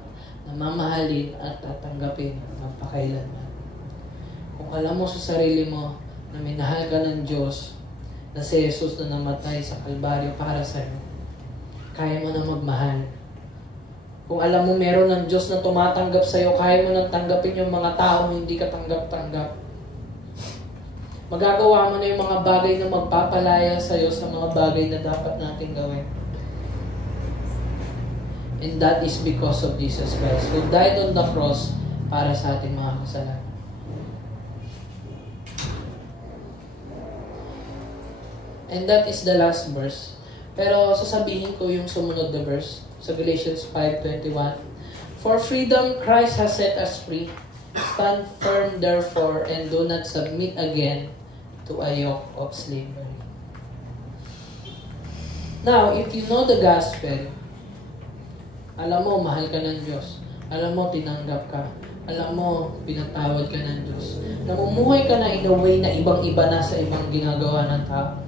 na mamahalin at tatanggapin ng pakailanman. Kung alam mo sa sarili mo na minahal ka ng Diyos, na si Jesus na namatay sa Kalbaryo para sa iyo, kaya mo na magmahal. Kung alam mo meron ng Diyos na tumatanggap sa iyo, kaya mo nang tanggapin yung mga tao hindi ka tanggap-tanggap. Magagawa mo na yung mga bagay na magpapalaya sa iyo sa mga bagay na dapat natin gawin. And that is because of Jesus Christ, who died on the cross para sa ating mga kasalanan. And that is the last verse. Pero sasabihin ko yung sumunod na verse sa Galatians 5:21. For freedom Christ has set us free. Stand firm therefore and do not submit again to a yoke of slavery. Now, if you know the gospel, alam mo mahal ka ng Diyos. Alam mo tinanggap ka. Alam mo pinatawad ka ng Diyos. Namumuhay ka na in a way na ibang-iba na sa ibang ginagawa ng tao.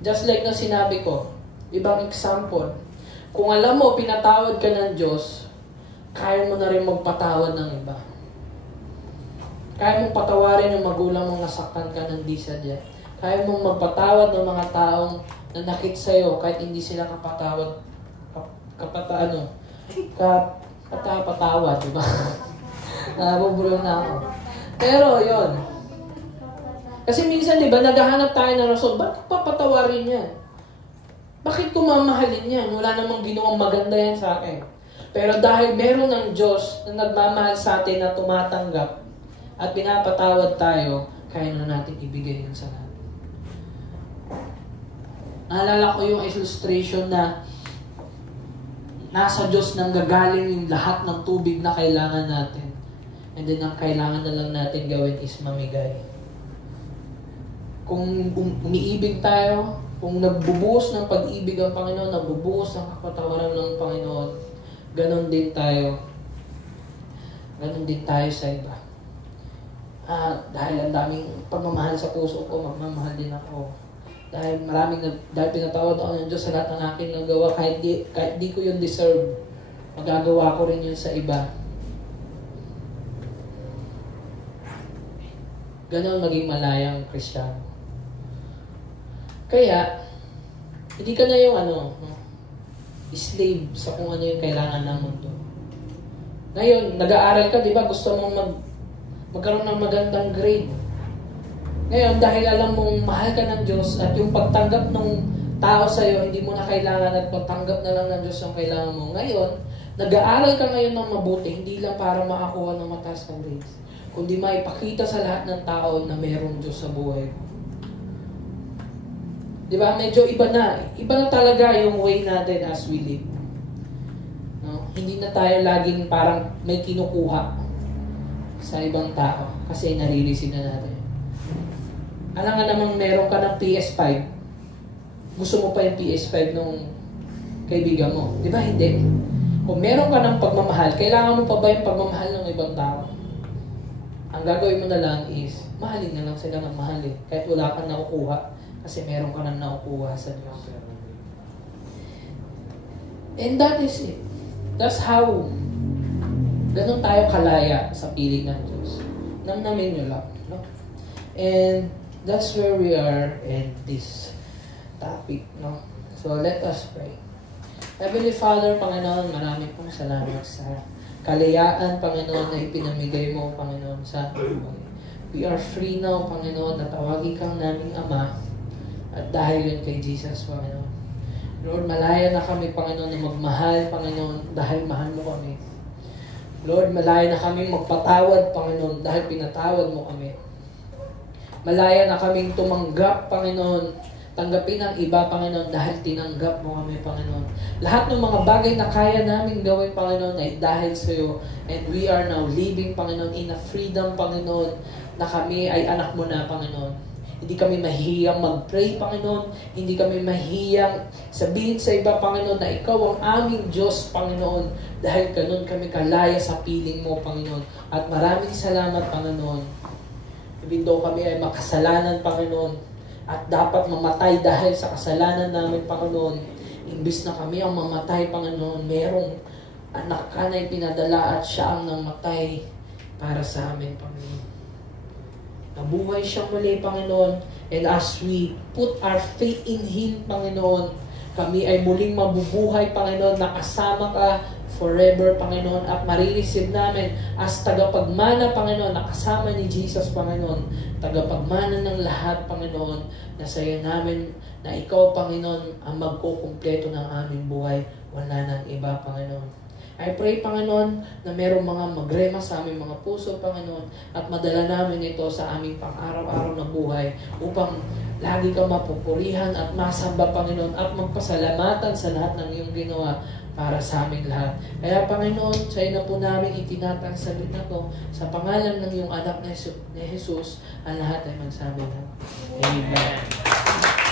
Just like na sinabi ko, ibang example. Kung alam mo, pinatawad ka ng Diyos, kaya mo na rin magpatawad ng iba. Kaya mong patawarin yung magulang mong nasaktan ka ng di sadya. Kaya mong magpatawad ng mga taong nanakit sa'yo kahit hindi sila kapatawad, kapatawad, di ba? Nabubulong na ako. Pero, yon. Kasi minsan, di ba, naghahanap tayo ng rason, ba't papatawarin yan? Bakit ko mamahalin yan? Wala namang ginawang maganda yan sa akin. Pero dahil meron ng Diyos na nagmamahal sa atin na tumatanggap at pinapatawad tayo, kaya na natin ibigay yun sa natin. Naalala ko yung illustration na nasa Diyos nang gagaling yung lahat ng tubig na kailangan natin. And then ang kailangan na lang natin gawin is mamigay. Kung umiibig tayo, kung nagbubuhos ng pag-ibig ang Panginoon, nagbubuhos ng kapatawaran ng Panginoon, ganon din tayo. Ganon din tayo sa iba. Dahil ang daming pagmamahal sa puso ko, magmamahal din ako. Dahil dahil pinatawad ako ng Diyos sa lahat ng aking nagawa, kahit di ko yun deserve, magagawa ko rin yun sa iba. Ganon maging malayang Kristiyano. Kaya, hindi ka na yung slave sa kung ano yung kailangan ng mundo. Ngayon, nag-aaral ka, di ba? Gusto mong magkaroon ng magandang grade. Ngayon, dahil alam mong mahal ka ng Diyos at yung pagtanggap ng tao sa'yo, hindi mo na kailangan at pagtanggap na lang ng Diyos yung kailangan mo. Ngayon, nag-aaral ka ngayon ng mabuti, hindi lang para makakuha ng mataas na grades, kundi maipakita sa lahat ng tao na mayroong Diyos sa buhay mo. Di ba? Medyo iba na. Iba na talaga yung way natin as we live. No? Hindi na tayo laging parang may kinukuha sa ibang tao kasi nare-receive na natin. Alam nga namang meron ka ng PS5. Gusto mo pa yung PS5 nung kaibigan mo. Di ba? Hindi. Kung meron ka ng pagmamahal, kailangan mo pa ba yung pagmamahal ng ibang tao? Ang gagawin mo na lang is, mahalin na lang sila ng mahalin. Kahit wala kang nakukuha. Kasi meron ka nang nakukuha sa Diyos. And that is it. That's how ganun tayo kalaya sa piling ng Diyos. Namnamin nyo lang. No? And that's where we are in this topic. No? So let us pray. Heavenly Father, Panginoon, marami pong salamat sa kalayaan, Panginoon, na ipinamigay mo, Panginoon, sa buhay. We are free now, Panginoon, na tawagin kang naming Ama. At dahil yun kay Jesus, Panginoon. Lord, malaya na kami, Panginoon, na magmahal, Panginoon, dahil mahal mo kami. Lord, malaya na kami magpatawad, Panginoon, dahil pinatawad mo kami. Malaya na kaming tumanggap, Panginoon, tanggapin ang iba, Panginoon, dahil tinanggap mo kami, Panginoon. Lahat ng mga bagay na kaya namin gawin, Panginoon, ay dahil sa iyo. And we are now living, Panginoon, in a freedom, Panginoon, na kami ay anak mo na, Panginoon. Hindi kami mahihiyang mag-pray, Panginoon. Hindi kami mahihiyang sabihin sa iba, Panginoon, na ikaw ang aming Diyos, Panginoon. Dahil ganun kami kalaya sa piling mo, Panginoon. At maraming salamat, Panginoon. Even though kami ay makasalanan, Panginoon, at dapat mamatay dahil sa kasalanan namin, Panginoon, imbis na kami ang mamatay, Panginoon, merong anak ka na ipinadala at siya ang namatay para sa amin, Panginoon. Nabuhay siya muli, Panginoon. And as we put our faith in Him, Panginoon, kami ay muling mabubuhay, Panginoon, nakasama ka forever, Panginoon, at marireceive namin as tagapagmana, Panginoon, nakasama ni Jesus, Panginoon, tagapagmana ng lahat, Panginoon, na sa iyo namin, na ikaw, Panginoon, ang magkukumpleto ng aming buhay. Wala nang iba, Panginoon. I pray, Panginoon, na mayroong mga magrema sa aming mga puso, Panginoon, at madala namin ito sa aming pang-araw-araw na buhay upang lagi kang mapupurihan at masamba, Panginoon, at magpasalamatan sa lahat ng iyong ginawa para sa aming lahat. Kaya, Panginoon, sa iyo na po namin itinatang sagot na to sa pangalan ng iyong anak na Jesus, ang lahat ay magsabi na. Amen.